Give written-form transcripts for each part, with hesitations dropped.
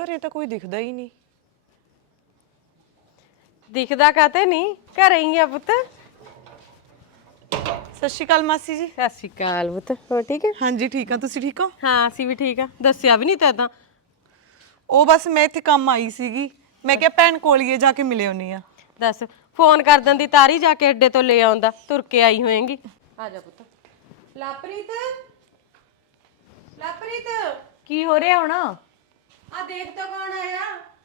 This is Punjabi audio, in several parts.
ਘਰੇ ਤਾਂ ਕੋਈ ਦਿਖਦਾ ਹੀ ਨਹੀਂ। ਦਿਖਦਾ ਕਾਤੇ ਨਹੀਂ, ਘਰੇ ਹੀ ਆ ਪੁੱਤ। ਸਤਿ ਸ਼੍ਰੀ ਅਕਾਲ ਮਾਸੀ ਜੀ। ਸਤਿ ਸ਼੍ਰੀ ਅਕਾਲ ਪੁੱਤ, ਹੋ ਠੀਕ ਹੈ? ਹਾਂਜੀ ਠੀਕ ਆ, ਤੁਸੀਂ ਠੀਕ ਹੋ? ਹਾਂ ਅਸੀਂ ਵੀ ਠੀਕ ਆ। ਦੱਸਿਆ ਵੀ ਨਹੀਂ ਤਾਂ ਉਹ ਬਸ ਮੈਂ ਇੱਥੇ ਕੰਮ ਆਈ ਸੀਗੀ, ਮੈਂ ਕਿਹਾ ਭੈਣ ਕੋਲੀਏ ਜਾ ਕੇ ਮਿਲੇ ਆਉਣੀ ਆ। ਦੱਸ, ਫੋਨ ਕਰ ਦਿੰਦੀ ਤਾਰੀ ਜਾ ਕੇ ਅੱਡੇ ਤੋਂ ਲੈ ਆਉਂਦਾ, ਤੁਰ ਕੇ ਆਈ ਹੋਏਗੀ। ਆ ਜਾ ਪੁੱਤ। ਲਾਪ੍ਰੀਤ, ਲਾਪ੍ਰੀਤ ਕੀ ਹੋ ਰਿਹਾ ਹੁਣ? ਆ ਦੇਖ ਤਾਂ ਕੌਣ ਆਇਆ।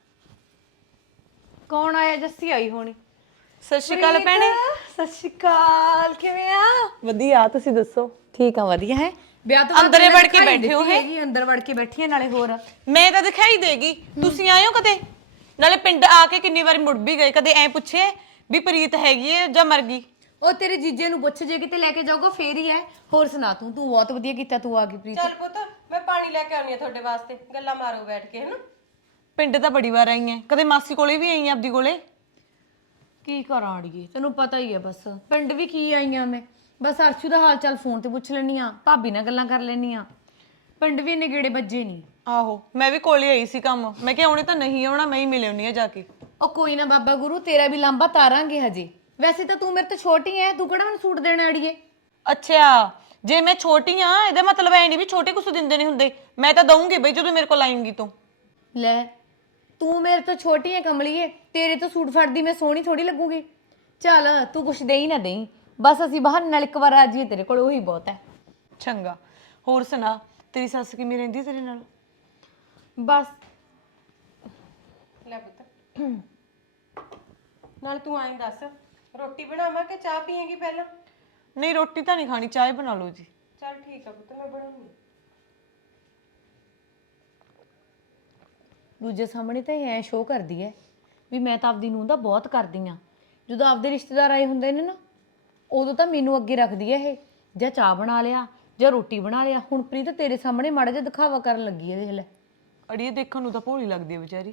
ਕੌਣ ਆਇਆ? ਜੱਸੀ ਆਈ ਹੋਣੀ। ਸਤਿ ਸ਼੍ਰੀ ਅਕਾਲ ਭੈਣੇ। ਸਤਿ ਸ਼੍ਰੀ ਅਕਾਲ, ਕਿਵੇਂ ਆ? ਵਧੀਆ, ਤੁਸੀਂ ਦੱਸੋ? ਠੀਕ ਆ, ਵਧੀਆ ਹੈ। ਵਿਆਹ ਤੋਂ ਅੰਦਰੇ ਵੜ ਕੇ ਬੈਠੇ ਹੋ ਹੈ? ਅੰਦਰ ਵੜ ਕੇ ਬੈਠੀ ਆ, ਨਾਲੇ ਹੋਰ ਮੈਂ ਤਾਂ ਦਿਖਾਈ ਦੇਗੀ, ਤੁਸੀਂ ਆਏ ਹੋ ਕਦੇ? ਨਾਲੇ ਪਿੰਡ ਆ ਕੇ ਕਿੰਨੀ ਵਾਰੀ ਮੁੜ ਵੀ ਗਏ, ਕਦੇ ਐ ਪੁੱਛੇ ਵੀ ਪ੍ਰੀਤ ਹੈਗੀ ਹੈ ਜਾਂ ਮਰ ਗਈ? ਉਹ ਤੇਰੇ ਜੀਜੇ ਨੂੰ ਪੁੱਛ, ਜੇ ਕਿਤੇ ਲੈ ਕੇ ਜਾਊਗਾ ਫੇਰ ਹੀ ਹੈ। ਹੋਰ ਸੁਣਾ, ਤੂੰ ਬਹੁਤ ਵਧੀਆ ਕੀਤਾ, ਤੂੰ ਆ ਗਈ ਪ੍ਰੀਤ। ਚੱਲ ਪੁੱਤ, ਮੈਂ ਪਾਣੀ ਲੈ ਕੇ ਆਉਣੀ ਆ ਤੁਹਾਡੇ ਵਾਸਤੇ, ਗੱਲਾਂ ਮਾਰੋ ਬੈਠ ਕੇ, ਹਨਾ? ਪਿੰਡ ਤਾਂ ਬੜੀ ਵਾਰ ਆਈ ਐ, ਕਦੇ ਮਾਸੀ ਕੋਲੇ ਵੀ ਆਈ ਐ, ਆਪਦੀ ਕੋਲੇ। ਕੀ ਕਰਾਂ ਅੜੀਏ, ਤੈਨੂੰ ਪਤਾ ਹੀ ਹੈ। ਬਸ ਪਿੰਡ ਵੀ ਕੀ ਆਈਆਂ ਮੈਂ, ਬਸ ਅਰਸ਼ੂ ਦਾ ਹਾਲ ਚਾਲ ਫੋਨ ਤੇ ਪੁੱਛ ਲੈਣੀ ਆ, ਭਾਬੀ ਨਾਲ ਗੱਲਾਂ ਕਰ ਲੈਣੀ ਆ। ਪਿੰਡ ਵੀ ਇੰਨੇ ਗੇੜੇ ਵੱਜੇ ਨਹੀਂ। ਆਹੋ, ਮੈਂ ਵੀ ਕੋਲੇ ਆਈ ਸੀ ਕੰਮ, ਮੈਂ ਕਿਹਾ ਉਹਨੇ ਤਾਂ ਨਹੀਂ ਆਉਣਾ, ਮੈਂ ਹੀ ਮਿਲ ਆਉਣੀ ਆ ਜਾ ਕੇ। ਉਹ ਕੋਈ ਨਾ ਬਾਬਾ ਗੁਰੂ, ਤੇਰਾ ਵੀ ਲਾਂਬਾ ਤਾਰਾਂਗੇ ਹਜੇ। ਵੈਸੇ ਤਾਂ ਤੂੰ ਮੇਰੇ ਤੋਂ ਛੋਟੀ ਐ, ਤੂੰ ਕਿਹੜਾ ਮੈਨੂੰ ਸੂਟ ਦੇਣਾ ਅੜੀਏ? ਅੱਛਾ, ਜੇ ਮੈਂ ਛੋਟੀ ਆ ਇਹਦਾ ਮਤਲਬ ਐ ਨਹੀਂ ਵੀ ਛੋਟੇ ਕੁਛ ਦਿੰਦੇ ਨਹੀਂ ਹੁੰਦੇ। ਮੈਂ ਤਾਂ ਦਊਂਗੀ ਬਈ ਜਦੋਂ ਮੇਰੇ ਕੋਲ ਆਏਂਗੀ ਤੂੰ। ਲੈ, ਤੂੰ ਮੇਰੇ ਤੋਂ ਛੋਟੀ ਐ ਕਮਲੀਏ, ਤੇਰੇ ਤੋਂ ਸੂਟ ਫੜਦੀ ਮੈਂ ਸੋਹਣੀ ਥੋੜੀ ਲੱਗੂਗੀ। ਚੱਲ ਤੂੰ ਕੁਛ ਦੇ ਹੀ ਨਾ ਦੇਈ, ਬਸ ਅਸੀਂ ਬਾਹਰ ਨਾਲ ਇੱਕ ਵਾਰ ਆ ਜਾਈਏ ਤੇਰੇ ਕੋਲ, ਉਹੀ ਬਹੁਤ ਹੈ। ਚੰਗਾ, ਹੋਰ ਸੁਣਾ, ਤੇਰੀ ਸੱਸ ਕਿਵੇਂ ਰਹਿੰਦੀ ਤੇਰੇ ਨਾਲ? ਬਸ ਲੈ ਪੁੱਤ, ਨਾਲ ਤੂੰ ਆਈ ਦੱਸ, ਰੋਟੀ ਬਣਾਵਾਂ ਕਿ ਚਾਹ ਪੀਏਗੀ ਪਹਿਲਾਂ? ਨਹੀਂ, ਰੋਟੀ ਤਾਂ ਨਹੀਂ ਖਾਣੀ, ਚਾਹ ਬਣਾ ਲਓ ਜੀ। ਚੱਲ ਠੀਕ ਆ ਪੁੱਤ, ਮੈਂ ਬਣਾਉਂਦੀ। ਦੂਜੇ ਸਾਹਮਣੇ ਤਾਂ ਇਹ ਐ ਸ਼ੋਅ ਕਰਦੀ ਐ ਵੀ ਮੈਂ ਤਾਂ ਆਪਦੀ ਨੂੰਹ ਦਾ ਬਹੁਤ ਕਰਦੀ ਆ। ਜਦੋਂ ਆਪਦੇ ਰਿਸ਼ਤੇਦਾਰ ਆਏ ਹੁੰਦੇ ਨੇ ਨਾ, ਉਦੋਂ ਤਾਂ ਮੈਨੂੰ ਅੱਗੇ ਰੱਖਦੀ ਐ ਇਹ, ਜਾਂ ਚਾਹ ਬਣਾ ਲਿਆ ਜਾਂ ਰੋਟੀ ਬਣਾ ਲਿਆ। ਹੁਣ ਪ੍ਰੀਤ ਤੇਰੇ ਸਾਹਮਣੇ ਮਾੜਾ ਜਿਹਾ ਦਿਖਾਵਾ ਕਰਨ ਲੱਗੀ ਐ, ਦੇਖ ਲੈ। ਅੜੀਏ ਦੇਖਣ ਨੂੰ ਤਾਂ ਭੋਲੀ ਲੱਗਦੀ ਹੈ ਵਿਚਾਰੀ।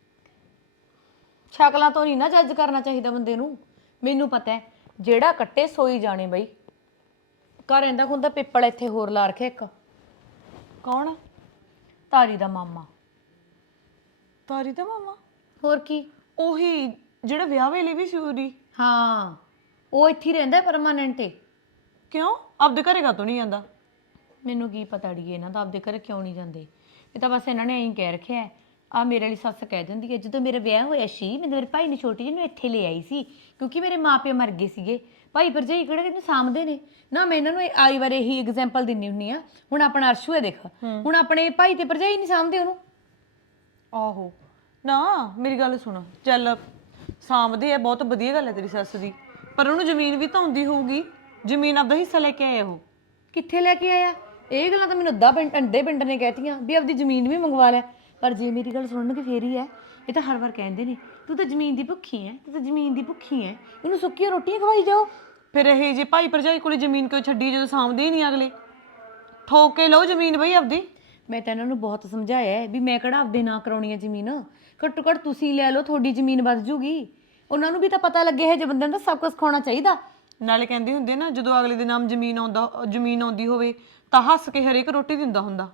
ਸ਼ਕਲਾਂ ਤੋਂ ਨਹੀਂ ਨਾ ਜੱਜ ਕਰਨਾ ਚਾਹੀਦਾ ਬੰਦੇ ਨੂੰ। ਮੈਨੂੰ ਪਤਾ ਹੈ, ਜਿਹੜਾ ਕੱਟੇ ਸੋਈ ਜਾਣੇ ਬਈ। ਘਰ ਰਹਿੰਦਾ ਹੁੰਦਾ ਪਿੱਪਲ, ਇੱਥੇ ਹੋਰ ਲਾ ਰੱਖਿਆ ਇੱਕ। ਕੌਣ? ਤਾਰੀ ਦਾ ਮਾਮਾ। ਤਾਰੀ ਦਾ ਮਾਮਾ? ਹੋਰ ਕੀ? ਉਹੀ ਜਿਹੜਾ ਵਿਆਹ ਵੇਲੇ ਵੀ ਸੀ ਉਹਦੀ? ਹਾਂ, ਉਹ ਇੱਥੇ ਹੀ ਰਹਿੰਦਾ ਪਰਮਾਨੈਂਟ ਏ। ਕਿਉਂ, ਆਪਦੇ ਘਰੇ ਕਾਹਤੋਂ ਨਹੀਂ ਜਾਂਦਾ? ਮੈਨੂੰ ਕੀ ਪਤਾ ਅੜੀਏ ਇਹਨਾਂ ਦਾ ਆਪਦੇ ਘਰ ਕਿਉਂ ਨਹੀਂ ਜਾਂਦੇ। ਇਹ ਤਾਂ ਬਸ ਇਹਨਾਂ ਨੇ ਐਂ ਕਹਿ ਰੱਖਿਆ। ਆ ਮੇਰੇ ਵਾਲੀ ਸੱਸ ਕਹਿ ਦਿੰਦੀ ਹੈ, ਜਦੋਂ ਮੇਰਾ ਵਿਆਹ ਹੋਇਆ ਸੀ ਮੈਂ ਮੇਰੇ ਭਾਈ ਨੂੰ ਛੋਟੀ ਜਿਹੀ ਨੂੰ ਇੱਥੇ ਲੈ ਆਈ ਸੀ, ਕਿਉਂਕਿ ਮੇਰੇ ਮਾਪੇ ਮਰ ਗਏ ਸੀਗੇ। ਭਾਈ ਭਰਜਾਈ ਕਿਹੜੇ ਕਿਹਨੂੰ ਸਾਂਭਦੇ ਨੇ ਨਾ। ਮੈਂ ਇਹਨਾਂ ਨੂੰ ਆਈ ਵਾਰ ਇਹੀ ਐਗਜ਼ਾਮਪਲ ਦਿੰਦੀ ਹੁੰਦੀ ਆ। ਹੁਣ ਆਪਣਾ ਅਰਸ਼ੂ ਹੈ ਦੇਖ, ਹੁਣ ਆਪਣੇ ਭਾਈ ਤੇ ਭਰਜਾਈ ਨਹੀਂ ਸਾਂਭਦੇ ਉਹਨੂੰ। ਆਹੋ ਨਾ, ਮੇਰੀ ਗੱਲ ਸੁਣ, ਚੱਲ ਸਾਂਭਦੇ ਆ, ਬਹੁਤ ਵਧੀਆ ਗੱਲ ਹੈ ਤੇਰੀ ਸੱਸ ਦੀ, ਪਰ ਉਹਨੂੰ ਜ਼ਮੀਨ ਵੀ ਤਾਂ ਆਉਂਦੀ ਹੋਊਗੀ। ਜ਼ਮੀਨ ਆਪਦਾ ਹਿੱਸਾ ਲੈ ਕੇ ਆਇਆ ਉਹ। ਕਿੱਥੇ ਲੈ ਕੇ ਆਇਆ? ਇਹ ਗੱਲਾਂ ਤਾਂ ਮੈਨੂੰ ਅੱਧੇ ਪਿੰਡ ਨੇ ਕਹਿਤੀਆਂ ਵੀ ਆਪਦੀ ਜ਼ਮੀਨ ਵੀ ਮੰਗਵਾ ਲੈ। ਪਰ ਜੇ ਮੇਰੀ ਗੱਲ ਸੁਣਨਗੇ ਫੇਰ ਹੀ ਹੈ। ਇਹ ਤਾਂ ਹਰ ਵਾਰ ਕਹਿੰਦੇ ਨੇ ਤੂੰ ਤਾਂ ਜ਼ਮੀਨ ਦੀ ਭੁੱਖੀ ਹੈ, ਤੂੰ ਤਾਂ ਜ਼ਮੀਨ ਦੀ ਭੁੱਖੀ ਹੈ, ਇਹਨੂੰ ਸੁੱਕੀਆਂ ਰੋਟੀਆਂ ਖਵਾਈ ਜਾਓ। ਫਿਰ ਇਹ ਜੇ ਭਾਈ ਭਰਜਾਈ ਕੋਲੇ ਜ਼ਮੀਨ ਕਿਉਂ ਛੱਡੀ ਜਦੋਂ ਸਾਂਭਦੇ ਹੀ ਨਹੀਂ ਅਗਲੇ? ਠੋਕ ਕੇ ਲਓ ਜ਼ਮੀਨ ਬਈ ਆਪਦੀ। ਮੈਂ ਤਾਂ ਇਹਨਾਂ ਨੂੰ ਬਹੁਤ ਸਮਝਾਇਆ ਵੀ ਮੈਂ ਕਿਹੜਾ ਆਪਦੇ ਨਾਂ ਕਰਾਉਣੀ ਹੈ ਜ਼ਮੀਨ। ਘੱਟੋ ਘੱਟ ਤੁਸੀਂ ਲੈ ਲਓ, ਤੁਹਾਡੀ ਜ਼ਮੀਨ ਵੱਧ ਜੂਗੀ। ਉਹਨਾਂ ਨੂੰ ਵੀ ਤਾਂ ਪਤਾ ਲੱਗੇ ਹੈ ਜੇ ਬੰਦੇ ਨੂੰ ਤਾਂ ਸਭ ਕੁਝ ਖਾਣਾ ਚਾਹੀਦਾ। ਨਾਲੇ ਕਹਿੰਦੇ ਹੁੰਦੇ ਨਾ, ਜਦੋਂ ਅਗਲੇ ਦੇ ਨਾਮ ਜ਼ਮੀਨ ਆਉਂਦੀ ਹੋਵੇ ਤਾਂ ਹੱਸ ਕੇ ਹਰੇਕ ਰੋਟੀ ਦਿੰਦਾ ਹੁੰਦਾ।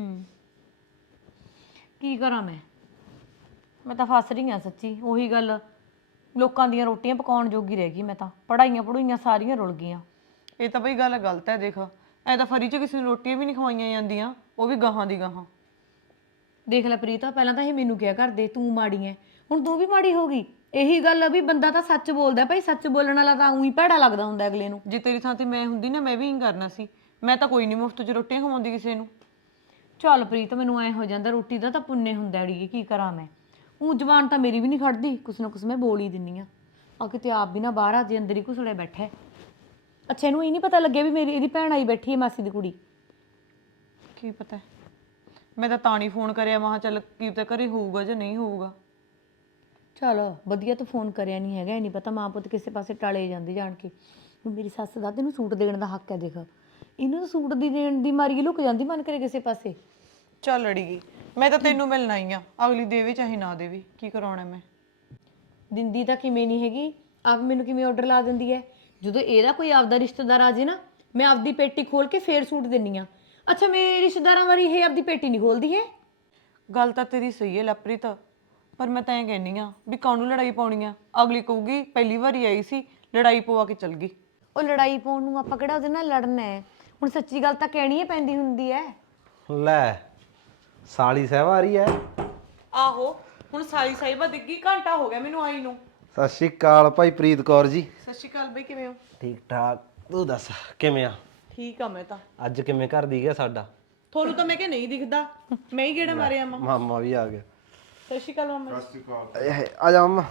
ਕੀ ਕਰਾਂ ਮੈਂ ਤਾਂ ਫਸ ਰਹੀ ਹਾਂ ਸੱਚੀ। ਉਹੀ ਗੱਲ, ਲੋਕਾਂ ਦੀਆਂ ਰੋਟੀਆਂ ਪਕਾਉਣ ਜੋਗੀ ਰਹਿ ਗਈ ਮੈਂ ਤਾਂ। ਪੜ੍ਹਾਈਆਂ ਸਾਰੀਆਂ ਰੁਲ ਗਈਆਂ। ਇਹ ਤਾਂ ਬਈ ਗੱਲ ਗਲਤ ਹੈ। ਦੇਖ, ਐ ਤਾਂ ਫਰੀ 'ਚ ਕਿਸੇ ਨੂੰ ਰੋਟੀਆਂ ਵੀ ਨਹੀਂ ਖਵਾਈਆਂ ਜਾਂਦੀਆਂ, ਉਹ ਵੀ ਗਾਹਾਂ ਦੀ ਗਾਹਾਂ। ਦੇਖ ਲੈ ਪ੍ਰੀਤਾ, ਪਹਿਲਾਂ ਤਾਂ ਇਹ ਮੈਨੂੰ ਕਿਹਾ ਕਰਦੇ ਤੂੰ ਮਾੜੀ ਐ, ਹੁਣ ਤੂੰ ਵੀ ਮਾੜੀ ਹੋ ਗਈ। ਇਹੀ ਗੱਲ ਆ ਵੀ ਬੰਦਾ ਤਾਂ ਸੱਚ ਬੋਲਦਾ ਭਾਈ, ਸੱਚ ਬੋਲਣ ਵਾਲਾ ਤਾਂ ਉਹੀ ਭੈੜਾ ਲੱਗਦਾ ਹੁੰਦਾ ਅਗਲੇ ਨੂੰ। ਜੇ ਤੇਰੀ ਥਾਂ ਤੇ ਮੈਂ ਹੁੰਦੀ ਨਾ, ਮੈਂ ਵੀ ਇਹੀ ਕਰਨਾ ਸੀ। ਮੈਂ ਤਾਂ ਕੋਈ ਨਹੀਂ ਮੁਫਤ 'ਚ ਰੋਟੀਆਂ ਖਵਾਉਂਦੀ ਕਿਸੇ ਨੂੰ। ਚੱਲ ਪ੍ਰੀਤ, ਮੈਨੂੰ ਐ ਹੋ ਜਾਂਦਾ ਰੋਟੀ ਦਾ ਤਾਂ ਪੁੰਨੇ ਹੁੰਦਾ ਅੜੀਏ, ਕੀ ਕਰਾਂ ਮੈਂ। ਉਹ ਜ਼ਬਾਨ ਤਾਂ ਮੇਰੀ ਵੀ ਨਹੀਂ ਖੜਦੀ, ਕੁਛ ਨਾ ਕੁਛ ਮੈਂ ਬੋਲ ਹੀ ਦਿੰਨੀ ਆ ਕਿਤੇ ਆਪ ਵੀ ਨਾ ਬਾਹਰ ਆ ਜੇ, ਅੰਦਰ ਹੀ ਘੁਸੜਿਆ ਬੈਠਾ। ਅੱਛਾ, ਇਹਨੂੰ ਇਹ ਨਹੀਂ ਪਤਾ ਲੱਗਿਆ ਵੀ ਇਹਦੀ ਭੈਣ ਆਈ ਬੈਠੀ ਹੈ, ਮਾਸੀ ਦੀ ਕੁੜੀ। ਕੀ ਪਤਾ, ਮੈਂ ਤਾਂ ਨਹੀਂ ਫੋਨ ਕਰਿਆ। ਮਹਾ ਚੱਲ ਕੀ ਪਤਾ ਘਰੇ ਹੋਊਗਾ ਜਾਂ ਨਹੀਂ ਹੋਊਗਾ। ਚਲ ਵਧੀਆ, ਤੂੰ ਫੋਨ ਕਰਿਆ ਨਹੀਂ ਹੈਗਾ। ਨਹੀਂ ਪਤਾ ਮਾਂ ਪੁੱਤ ਕਿਸੇ ਪਾਸੇ ਟਾਲੇ ਜਾਂਦੇ ਜਾਣ ਕੇ। ਮੇਰੀ ਸੱਸ ਦਾ ਤੈਨੂੰ ਸੂਟ ਦੇਣ ਦਾ ਹੱਕ ਹੈ। ਦੇਖ, ਇਹਨੂੰ ਤਾਂ ਸੂਟ ਦੀ ਦੇਣ ਦੀ ਮਾਰੀ ਲੁਕ ਜਾਂਦੀ, ਮਨ ਕਰੇ ਕਿਸੇ ਪਾਸੇ। ਚੱਲ ਲੜੀ ਗਈ, ਮੈਂ ਤਾਂ ਤੈਨੂੰ ਮਿਲਣਾ ਹੀ ਆ। ਅਗਲੀ ਦੇਵੇ ਚਾਹੇ ਨਾ ਦੇਵੇ, ਕੀ ਕਰਾਉਣਾ ਮੈਂ। ਦਿੰਦੀ ਤਾਂ ਕਿਵੇਂ ਨਹੀਂ ਹੈਗੀ, ਆਪ ਮੈਨੂੰ ਕਿਵੇਂ ਆਰਡਰ ਲਾ ਦਿੰਦੀ ਹੈ। ਜਦੋਂ ਇਹਦਾ ਕੋਈ ਆਪਦਾ ਰਿਸ਼ਤੇਦਾਰ ਆ ਜੇ ਨਾ, ਮੈਂ ਆਪਦੀ ਪੇਟੀ ਖੋਲ ਕੇ ਫੇਰ ਸੂਟ ਦਿੰਨੀ ਆ। ਅੱਛਾ, ਮੇਰੇ ਰਿਸ਼ਤੇਦਾਰਾਂ ਵਾਰੀ ਇਹ ਆਪਦੀ ਪੇਟੀ ਨਹੀਂ ਖੋਲਦੀ ਹੈ। ਗੱਲ ਤਾਂ ਤੇਰੀ ਸਹੀ ਹੈ ਲਵਪ੍ਰੀਤ, ਪਰ ਮੈਂ ਤਾਂ ਇਹ ਕਹਿੰਨੀ ਆ ਵੀ ਕਾਹਨੂੰ ਲੜਾਈ ਪਾਉਣੀ ਆ। ਅਗਲੀ ਕਹੂਗੀ ਪਹਿਲੀ ਵਾਰੀ ਆਈ ਸੀ ਲੜਾਈ ਪਵਾ ਕੇ ਚਲ ਗਈ। ਉਹ ਲੜਾਈ ਪਾਉਣ ਨੂੰ ਆਪਾਂ ਕਿਹੜਾ ਉਹਦੇ ਨਾਲ ਲੜਨਾ ਹੈ। ਹੁਣ ਸੱਚੀ ਗੱਲ ਤਾਂ ਕਹਿਣੀ ਹੀ ਪੈਂਦੀ ਹੁੰਦੀ ਹੈ। ਲੈ ਸਾਲੀ ਸਾਹਿਬ ਆ ਰਹੀ ਹੈ। ਆਹੋ ਹੁਣ ਸਾਈ ਸਾਹਿਬਾ ਦਿੱਗੀ, ਘੰਟਾ ਹੋ ਗਿਆ ਮੈਨੂੰ ਆਈ ਨੂੰ। ਸਤਿ ਸ਼੍ਰੀ ਅਕਾਲ ਭਾਈ ਪ੍ਰੀਤ ਕੌਰ ਜੀ। ਸਤਿ ਸ਼੍ਰੀ ਅਕਾਲ ਬਈ, ਕਿਵੇਂ ਹੋ? ਠੀਕ ਠਾਕ, ਤੂੰ ਦੱਸ ਕਿਵੇਂ ਆ? ਠੀਕ ਆ ਮੈਂ ਤਾਂ। ਅੱਜ ਕਿਵੇਂ ਘਰ ਦੀ ਗਿਆ ਸਾਡਾ? ਤੁਹਾਨੂੰ ਤਾਂ ਮੈਂ ਕਿ ਨਹੀਂ ਦਿਖਦਾ, ਮੈਂ ਹੀ ਗੇੜਾ ਮਾਰਿਆ ਮਾਂ। ਮਾਮਾ ਵੀ ਆ ਗਿਆ। ਸਤਿ ਸ਼੍ਰੀ ਅਕਾਲ ਮਾਮਾ। ਆ ਜਾ ਮਾਮਾ।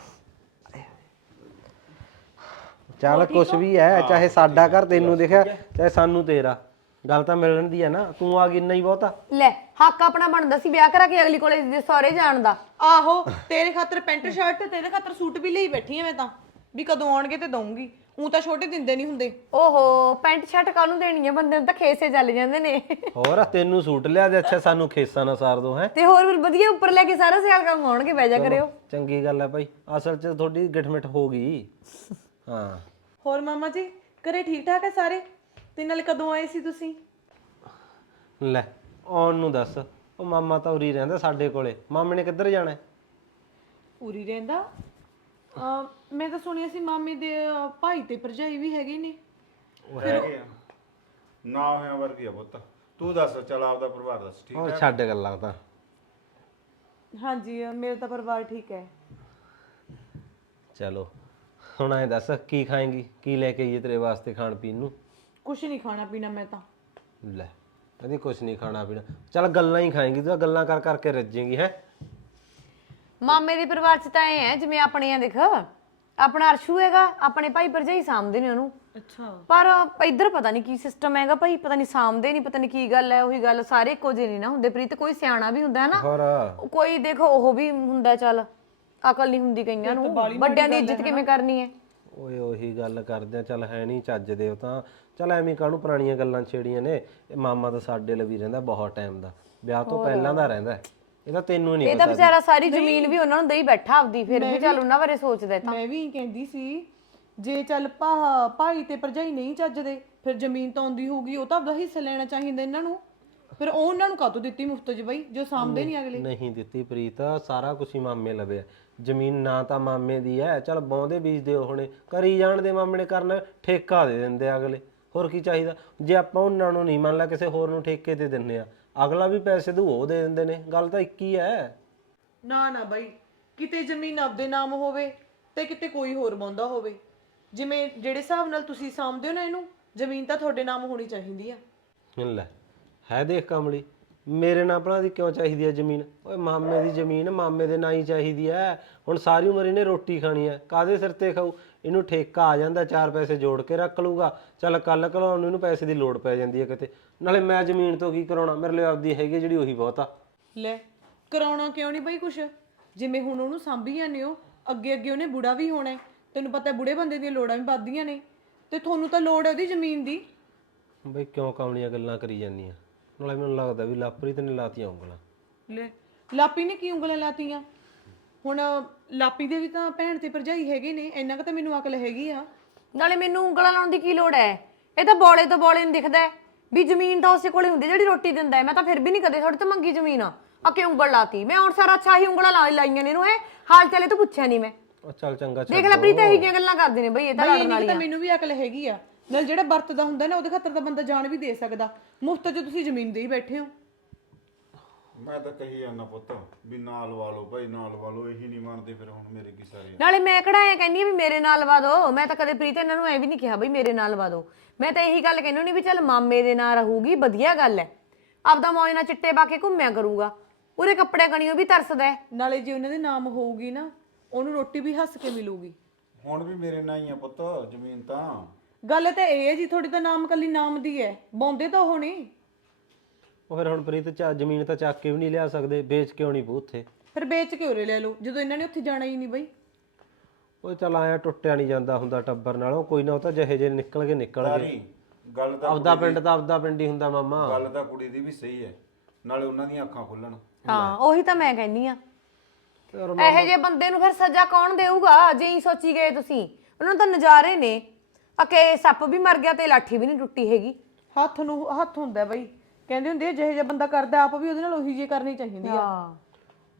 ਚੱਲ ਕੁਛ ਵੀ ਹੈ, ਚਾਹੇ ਸਾਡਾ ਘਰ ਤੈਨੂੰ ਦਿਖਿਆ ਚਾਹੇ ਸਾਨੂੰ ਤੇਰਾ, ਗੱਲ ਤਾਂ ਮਿਲਣ ਦੀ ਹੈ ਨਾ। ਤੂੰ ਆ ਗਈ ਇੰਨਾ ਹੀ ਬਹੁਤਾ। ਲੈ ਹੱਕ ਆਪਣਾ ਬਣਦਾ ਸੀ ਵਿਆਹ ਕਰਾ ਕੇ ਅਗਲੀ ਕੋਲੇ ਸਹੁਰੇ ਜਾਣ ਦਾ। ਆਹੋ ਤੇਰੇ ਖਾਤਰ ਪੈਂਟ ਸ਼ਰਟ, ਤੇਰੇ ਖਾਤਰ ਸੂਟ ਵੀ ਲਈ ਬੈਠੀ ਆ ਮੈਂ ਤਾਂ, ਵੀ ਕਦੋਂ ਆਉਣਗੇ ਤੇ ਦਊਂਗੀ। ਉਹ ਤਾਂ ਛੋਟੇ ਦਿੰਦੇ ਨਹੀਂ ਹੁੰਦੇ। ਓਹੋ ਪੈਂਟ ਸ਼ਰਟ ਕਾਹਨੂੰ ਦੇਣੀ ਹੈ, ਬੰਦੇ ਨੂੰ ਤਾਂ ਖੇਸੇ ਚੱਲ ਜਾਂਦੇ ਨੇ। ਹੋਰ ਤੈਨੂੰ ਸੂਟ ਲਿਆ ਦੇ, ਅੱਛਾ ਸਾਨੂੰ ਖੇਸਾਂ ਨਾ ਸਾਰ ਦੋ ਹੈ। ਤੇ ਹੋਰ ਵੀ ਵਧੀਆ ਉੱਪਰ ਲੈ ਕੇ ਸਾਰਾ ਸਿਆਲ ਕੰਮ ਆਉਣਗੇ, ਬਹਿ ਜਾ ਕਰਿਓ। ਚੰਗੀ ਗੱਲ ਹੈ ਭਾਈ, ਅਸਲ 'ਚ ਤੁਹਾਡੀ ਗਿਠਮਿਠ ਹੋ ਗਈ। ਹਾਂ ਹੋਰ ਮਾਮਾ ਜੀ ਘਰੇ ਠੀਕ ਠਾਕ ਹੈ ਸਾਰੇ? ਤੇ ਨਾਲੇ ਕਦੋਂ ਆਏ ਸੀ ਤੁਸੀਂ? ਲੈ ਆਉਣ ਨੂੰ ਦੱਸ, ਉਹ ਮਾਮਾ ਤਾਂ ਉਰੀ ਰਹਿੰਦਾ ਸਾਡੇ ਕੋਲੇ। ਮਾਮੇ ਨੇ ਕਿੱਧਰ ਜਾਣਾ? ਪੂਰੀ ਰਹਿੰਦਾ? ਮੈਂ ਤਾਂ ਸੁਣਿਆ ਸੀ ਮਾਮੇ ਦੇ ਭਾਈ ਤੇ ਭਰਜਾਈ ਵੀ ਹੈਗੇ ਨੇ। ਉਹ ਹੈਗੇ ਆ ਨਾ ਹੋਇਆ ਵਰਗੀ ਆ ਪੁੱਤ। ਤੂੰ ਦੱਸ, ਚੱਲ ਆਪਦਾ ਪਰਿਵਾਰ ਦੱਸ। ਠੀਕ ਉਹ ਛੱਡ ਗੱਲਾਂ ਤਾਂ। ਹਾਂਜੀ ਮੇਰਾ ਤਾਂ ਪਰਿਵਾਰ ਠੀਕ ਹੈ। ਚਲੋ ਹੁਣ ਐ ਦੱਸ ਕੀ ਖਾਏਂਗੀ, ਕੀ ਲੈ ਕੇ ਆਈਏ ਤੇਰੇ ਵਾਸਤੇ ਖਾਣ ਪੀਣ ਨੂੰ? ਕੁਛ ਨਹੀਂ ਖਾਣਾ ਪੀਣਾ ਮੈਂ ਤਾਂ। ਲੈ ਕਹਿੰਦੀ ਕੁਛ ਨਹੀਂ ਖਾਣਾ ਪੀਣਾ, ਚੱਲ ਗੱਲਾਂ ਹੀ ਖਾਏਂਗੀ। ਤੂੰ ਤਾਂ ਗੱਲਾਂ ਕਰ ਕਰਕੇ ਰੱਜੇਂਗੀ ਹੈ। ਮਾਮੇ ਦੇ ਪਰਿਵਾਰ ਚ ਤਾਂ ਇਹ ਹੈ ਜਿਵੇਂ ਆਪਣੇ ਆ, ਦੇਖ ਆਪਣਾ ਅਰਸ਼ੂ ਹੈਗਾ, ਆਪਣੇ ਭਾਈ ਭਰਜਾਈ ਸਾਂਭਦੇ ਨੇ ਉਹਨੂੰ। ਅੱਛਾ। ਪਰ ਇੱਧਰ ਪਤਾ ਨਹੀਂ ਕੀ ਸਿਸਟਮ ਹੈਗਾ ਭਾਈ, ਪਤਾ ਨਹੀਂ ਸਾਂਭਦੇ ਨਹੀਂ, ਪਤਾ ਨਹੀਂ ਕੀ ਗੱਲ ਹੈ। ਉਹੀ ਗੱਲ, ਸਾਰੇ ਇੱਕੋ ਜਿਹੇ ਨਹੀਂ ਨਾ ਹੁੰਦੇ ਪ੍ਰੀਤ, ਕੋਈ ਸਿਆਣਾ ਵੀ ਹੁੰਦਾ ਹੈ ਨਾ, ਹੋਰ ਕੋਈ ਦੇਖੋ ਉਹ ਵੀ ਹੁੰਦਾ। ਚੱਲ ਅਕਲ ਨਹੀਂ ਹੁੰਦੀ ਕਈਆਂ ਨੂੰ, ਵੱਡਿਆਂ ਦੀ ਇੱਜ਼ਤ ਕਿਵੇਂ ਕਰਨੀ ਹੈ। ਓਏ ਉਹੀ ਗੱਲ ਕਰਦੇ ਆ। ਚੱਲ ਹੈ ਨਹੀਂ ਚੱਜ ਦੇ ਉਹ ਤਾਂ। ਚੱਲ ਐਵੇਂ ਕਾਹਨੂੰ ਪੁਰਾਣੀਆਂ ਗੱਲਾਂ ਛੇੜੀਆਂ ਨੇ। ਇਹ ਮਾਮਾ ਤਾਂ ਸਾਡੇ ਲਈ ਵੀ ਰਹਿੰਦਾ ਬਹੁਤ ਟਾਈਮ ਦਾ, ਵਿਆਹ ਤੋਂ ਪਹਿਲਾਂ ਦਾ ਰਹਿੰਦਾ। ਇਹ ਤਾਂ ਤੈਨੂੰ ਨਹੀਂ ਇਹ ਤਾਂ ਵਿਚਾਰਾ ਸਾਰੀ ਜ਼ਮੀਨ ਵੀ ਉਹਨਾਂ ਨੂੰ ਦੇਈ ਬੈਠਾ ਆਪਦੀ, ਫਿਰ ਵੀ ਚੱਲ ਉਹਨਾਂ ਬਾਰੇ ਸੋਚਦਾ ਤਾਂ। ਮੈਂ ਵੀ ਕਹਿੰਦੀ ਸੀ ਜੇ ਚੱਲ ਭਾਈ ਤੇ ਭਰਜਾਈ ਨਹੀਂ ਚੱਜਦੇ, ਫਿਰ ਜ਼ਮੀਨ ਤਾਂ ਆਉਂਦੀ ਹੋਊਗੀ, ਉਹ ਤਾਂ ਆਪਦਾ ਹਿੱਸਾ ਲੈਣਾ ਚਾਹੀਦਾ ਇਹਨਾਂ ਨੂੰ। ਫਿਰ ਉਹ ਉਹਨਾਂ ਨੂੰ ਕਾਹਤੋਂ ਦਿੱਤੀ ਮੁਫਤ 'ਚ ਬਈ, ਜੋ ਸਾਂਭਦੇ ਨਹੀਂ ਅਗਲੇ? ਨਹੀਂ ਦਿੱਤੀ ਪ੍ਰੀਤ, ਸਾਰਾ ਕੁਝ ਹੀ ਮਾਮੇ ਲਵੇ ਆ। ਜ਼ਮੀਨ ਨਾ ਤਾਂ ਮਾਮੇ ਦੀ ਹੈ, ਚੱਲ ਬੌਂਦੇ ਬੀਜਦੇ ਹੋਣੇ, ਕਰੀ ਜਾਣ ਦੇ। ਮਾਮੇ ਨੇ ਕਰਨਾ, ਠੇਕਾ ਦੇ ਦਿੰਦੇ ਆ ਅਗਲੇ। ਹੋਰ ਕੀ ਚਾਹੀਦਾ? ਜੇ ਆਪਾਂ ਉਹਨਾਂ ਨੂੰ ਨਹੀਂ ਮੰਨ ਲਾ ਕਿਸੇ ਹੋਰ ਨੂੰ ਠੇਕੇ ਤੇ ਦਿੰਨੇ ਆ, ਅਗਲਾ ਵੀ ਪੈਸੇ ਦੂ ਉਹ ਦੇ ਦਿੰਦੇ ਨੇ। ਗੱਲ ਤਾਂ ਇੱਕ ਹੀ ਹੈ। ਨਾ ਨਾ ਬਾਈ, ਕਿਤੇ ਜ਼ਮੀਨ ਆਪਦੇ ਨਾਮ ਹੋਵੇ ਤੇ ਕਿਤੇ ਕੋਈ ਹੋਰ ਬੋਂਦਾ ਹੋਵੇ। ਜਿਵੇਂ ਜਿਹੜੇ ਹਿਸਾਬ ਨਾਲ ਤੁਸੀਂ ਸਾਂਭਦੇ ਹੋ ਨਾ ਇਹਨੂੰ, ਜ਼ਮੀਨ ਤਾਂ ਤੁਹਾਡੇ ਨਾਮ ਹੋਣੀ ਚਾਹੀਦੀ ਆ। ਲੈ ਹੈ ਦੇਖ ਕਮਲੀ, ਮੇਰੇ ਨਾਲ ਭਲਾ ਦੀ ਕਿਉਂ ਚਾਹੀਦੀ ਹੈ ਜ਼ਮੀਨ? ਓਏ ਮਾਮੇ ਦੀ ਜ਼ਮੀਨ ਮਾਮੇ ਦੇ ਨਾਂ ਹੀ ਚਾਹੀਦੀ ਹੈ। ਹੁਣ ਸਾਰੀ ਉਮਰ ਇਹਨੇ ਰੋਟੀ ਖਾਣੀ ਹੈ, ਕਾਹਦੇ ਸਿਰ ਤੇ ਖਾਊ? ਇਹਨੂੰ ਠੇਕਾ ਆ ਜਾਂਦਾ, 4 ਪੈਸੇ ਜੋੜ ਕੇ ਰੱਖ ਲੂਗਾ। ਚੱਲ ਕੱਲ ਘਲਾਉਣ ਨੂੰ ਇਹਨੂੰ ਪੈਸੇ ਦੀ ਲੋੜ ਪੈ ਜਾਂਦੀ ਹੈ ਕਿਤੇ। ਨਾਲੇ ਮੈਂ ਜ਼ਮੀਨ ਤੋਂ ਕੀ ਕਰਾਉਣਾ, ਮੇਰੇ ਲਈ ਆਪਦੀ ਹੈਗੀ ਜਿਹੜੀ ਉਹੀ ਬਹੁਤ ਆ। ਲੈ ਕਰਾਉਣਾ ਕਿਉਂ ਨਹੀਂ ਬਾਈ ਕੁਛ? ਜਿਵੇਂ ਹੁਣ ਉਹਨੂੰ ਸਾਂਭੀ ਜਾਂਦੇ ਹੋ, ਅੱਗੇ ਅੱਗੇ ਉਹਨੇ ਬੁੜਾ ਵੀ ਹੋਣਾ ਹੈ। ਤੈਨੂੰ ਪਤਾ ਹੈ ਬੁੜੇ ਬੰਦੇ ਦੀਆਂ ਲੋੜਾਂ ਵੀ ਵੱਧਦੀਆਂ ਨੇ, ਤੇ ਤੁਹਾਨੂੰ ਤਾਂ ਲੋੜ ਹੈ ਉਹਦੀ ਜ਼ਮੀਨ ਦੀ। ਬਈ ਕਿਉਂ ਕਮਲੀਆਂ ਗੱਲਾਂ ਕਰੀ ਜਾਂਦੀਆਂ? ਨਾਲੇ ਮੈਨੂੰ ਲੱਗਦਾ ਵੀ ਲਾਪਰੀ ਤੇ ਨੇ ਲਾਤੀਆਂ ਉਂਗਲਾਂ। ਲੈ ਲਾਪੀ ਨੇ ਕੀ ਉਂਗਲਾਂ ਲਾਤੀਆਂ? ਹੁਣ ਲਾਪੀ ਦੇ ਵੀ ਤਾਂ ਭੈਣ ਤੇ ਭਰਜਾਈ ਹੈਗੇ ਨੇ, ਇੰਨਾ ਕੁ ਤਾਂ ਮੈਨੂੰ ਅਕਲ ਹੈਗੀ ਆ। ਨਾਲੇ ਮੈਨੂੰ ਉਂਗਲਾਂ ਲਾਉਣ ਦੀ ਕੀ ਲੋੜ ਹੈ? ਇਹ ਤਾਂ ਬੋਲੇ ਤੋਂ ਬੋਲੇ ਨੂੰ ਦਿਖਦਾ ਹੈ ਵੀ ਜ਼ਮੀਨ ਤਾਂ ਉਸੇ ਕੋਲੇ ਹੁੰਦੀ ਜਿਹੜੀ ਰੋਟੀ ਦਿੰਦਾ ਹੈ। ਮੈਂ ਤਾਂ ਫਿਰ ਵੀ ਨਹੀਂ ਕਦੇ ਤੁਹਾਡੇ ਤੋਂ ਮੰਗੀ ਜ਼ਮੀਨ ਆ ਕਿ ਉਂਗਲ ਲਾਤੀ। ਮੈਂ ਹੁਣ ਸਾਰਾ ਅੱਛਾ ਹੀ ਉਂਗਲਾਂ ਲਾਈਆਂ ਨੇ ਇਹਨੂੰ, ਇਹ ਹਾਲ ਚਾਲੇ ਤੋਂ ਪੁੱਛਿਆ ਨਹੀਂ ਮੈਂ। ਉਹ ਚੱਲ ਚੰਗਾ ਦੇਖ ਲੈ ਪ੍ਰੀਤ, ਇਹੀ ਜਿਹੀਆਂ ਗੱਲਾਂ ਕਰਦੇ ਨੇ ਬਈ, ਇਹ ਤਾਂ ਬਈ ਲੜਨ ਇੰਨੀ ਕੁ ਤਾਂ ਵਾਲੀਆਂ। ਮੈਨੂੰ ਵੀ ਅਕਲ ਹੈਗੀ ਆ। ਨਾਲ ਜਿਹੜਾ ਵਰਤਦਾ ਹੁੰਦਾ ਨਾ, ਉਹਦੇ ਖਾਤਰ ਤਾਂ ਬੰਦਾ ਜਾਨ ਵੀ ਦੇ ਸਕਦਾ। ਮੁਫਤ 'ਚ ਤੁਸੀਂ ਜ਼ਮੀਨ ਦੇ ਹੀ ਬੈਠੇ ਹੋ। ਮੈਂ ਤਾਂ ਕਹੀ ਜਾਂਦਾ ਪੁੱਤ ਵੀ ਨਾਲ ਲਵਾ ਲਓ ਭਾਈ, ਨਾਲ ਲਵਾ ਲਓ। ਇਹੀ ਨਹੀਂ ਮੰਨਦੇ, ਫਿਰ ਹੁਣ ਮੇਰੇ ਕੀ ਸਾਰੇ। ਨਾਲੇ ਮੈਂ ਕਿਹੜਾ ਐ ਕਹਿੰਦੀ ਆ ਵੀ ਮੇਰੇ ਨਾਲ ਲਵਾ ਦੋ। ਮੈਂ ਤਾਂ ਕਦੇ ਪ੍ਰੀਤ ਇਹਨਾਂ ਨੂੰ ਐ ਵੀ ਨਹੀਂ ਕਿਹਾ ਬਈ ਮੇਰੇ ਨਾਲ ਲਵਾ ਦੋ। ਮੈਂ ਤਾਂ ਇਹੀ ਗੱਲ ਕਹਿੰਦੀ ਹੁੰਦੀ ਵੀ ਚੱਲ ਮਾਮੇ ਦੇ ਨਾਲ ਰਹੂਗੀ, ਵਧੀਆ ਗੱਲ ਐ। ਆਪਦਾ ਮੌਜ ਨਾਲ ਚਿੱਟੇ ਪਾ ਕੇ ਘੁੰਮਿਆ ਕਰੂਗਾ, ਉਹਦੇ ਕੱਪੜੇ ਕਣੀਓ ਵੀ ਤਰਸਦਾ ਹੈ। ਨਾਲੇ ਜੇ ਉਹਨਾਂ ਦੇ ਨਾਮ ਹੋਊਗੀ ਨਾ, ਉਹਨੂੰ ਰੋਟੀ ਵੀ ਹੱਸ ਕੇ ਮਿਲੂਗੀ। ਹੁਣ ਵੀ ਮੇਰੇ ਨਾਲ ਹੀ ਆ ਪੁੱਤ ਜ਼ਮੀਨ ਤਾਂ। ਗੱਲ ਤਾਂ ਇਹ ਹੈ ਜੀ, ਤੁਹਾਡੀ ਤਾਂ ਨਾਮ ਕੱਲੀ ਨਾਮ ਦੀ ਹੈ, ਬੌਂਦੇ ਤਾਂ ਉਹ ਨਹੀਂ। ਉਹ ਫਿਰ ਹੁਣ ਪ੍ਰੀਤ ਜ਼ਮੀਨ ਤਾਂ ਚੱਕ ਕੇ ਵੀ ਨਹੀਂ ਲਿਆ ਸਕਦੇ, ਵੇਚ ਕਿਉਂ ਨਹੀਂ ਪਊ ਉੱਥੇ? ਫਿਰ ਵੇਚ ਕੇ ਉਰੇ ਲੈ ਲਓ, ਜਦੋਂ ਇਹਨਾਂ ਨੇ ਉੱਥੇ ਜਾਣਾ ਹੀ ਨਹੀਂ ਬਈ। ਉਹ ਚੱਲ ਆਇਆ ਟੁੱਟਿਆ ਨਹੀਂ ਜਾਂਦਾ ਹੁੰਦਾ ਟੱਬਰ ਨਾਲੋਂ, ਕੋਈ ਨਾ ਉਹ ਤਾਂ ਜਿਹੇ ਜਿਹੇ ਨਿਕਲ ਗਏ। ਸਾਰੀ ਗੱਲ ਤਾਂ ਆਪਦਾ ਪਿੰਡ ਤਾਂ ਆਪਦਾ ਪਿੰਡ ਹੀ ਹੁੰਦਾ ਮਾਮਾ। ਗੱਲ ਤਾਂ ਕੁੜੀ ਦੀ ਵੀ ਸਹੀ ਹੈ, ਨਾਲੇ ਉਹਨਾਂ ਦੀਆਂ ਅੱਖਾਂ ਖੁੱਲਣ। ਹਾਂ ਉਹੀ ਤਾਂ ਮੈਂ ਕਹਿੰਦੀ ਆ। ਇਹੋ ਜਿਹੇ ਬੰਦੇ ਨੂੰ ਫਿਰ ਸਜ਼ਾ ਕੌਣ ਦੇਊਗਾ? ਜੇ ਹੀ ਸੋਚੀ ਗਏ ਤੁਸੀਂ, ਉਹਨਾਂ ਨੂੰ ਤਾਂ ਨਜ਼ਾਰੇ ਨੇ। ਅਕੇ ਸੱਪ ਵੀ ਮਰ ਗਿਆ ਤੇ ਲਾਠੀ ਵੀ ਨਹੀਂ ਟੁੱਟੀ ਹੈਗੀ। ਹੱਥ ਨੂੰ ਹੱਥ ਹੁੰਦਾ ਬਈ, ਕਹਿੰਦੇ ਹੁੰਦੇ ਜਿਹੇ ਜਿਹਾ ਬੰਦਾ ਕਰਦਾ ਆਪ ਵੀ ਉਹਦੇ ਨਾਲ ਉਹੀ ਜਿਹੀ ਕਰਨੀ ਚਾਹੀਦੀ ਆ।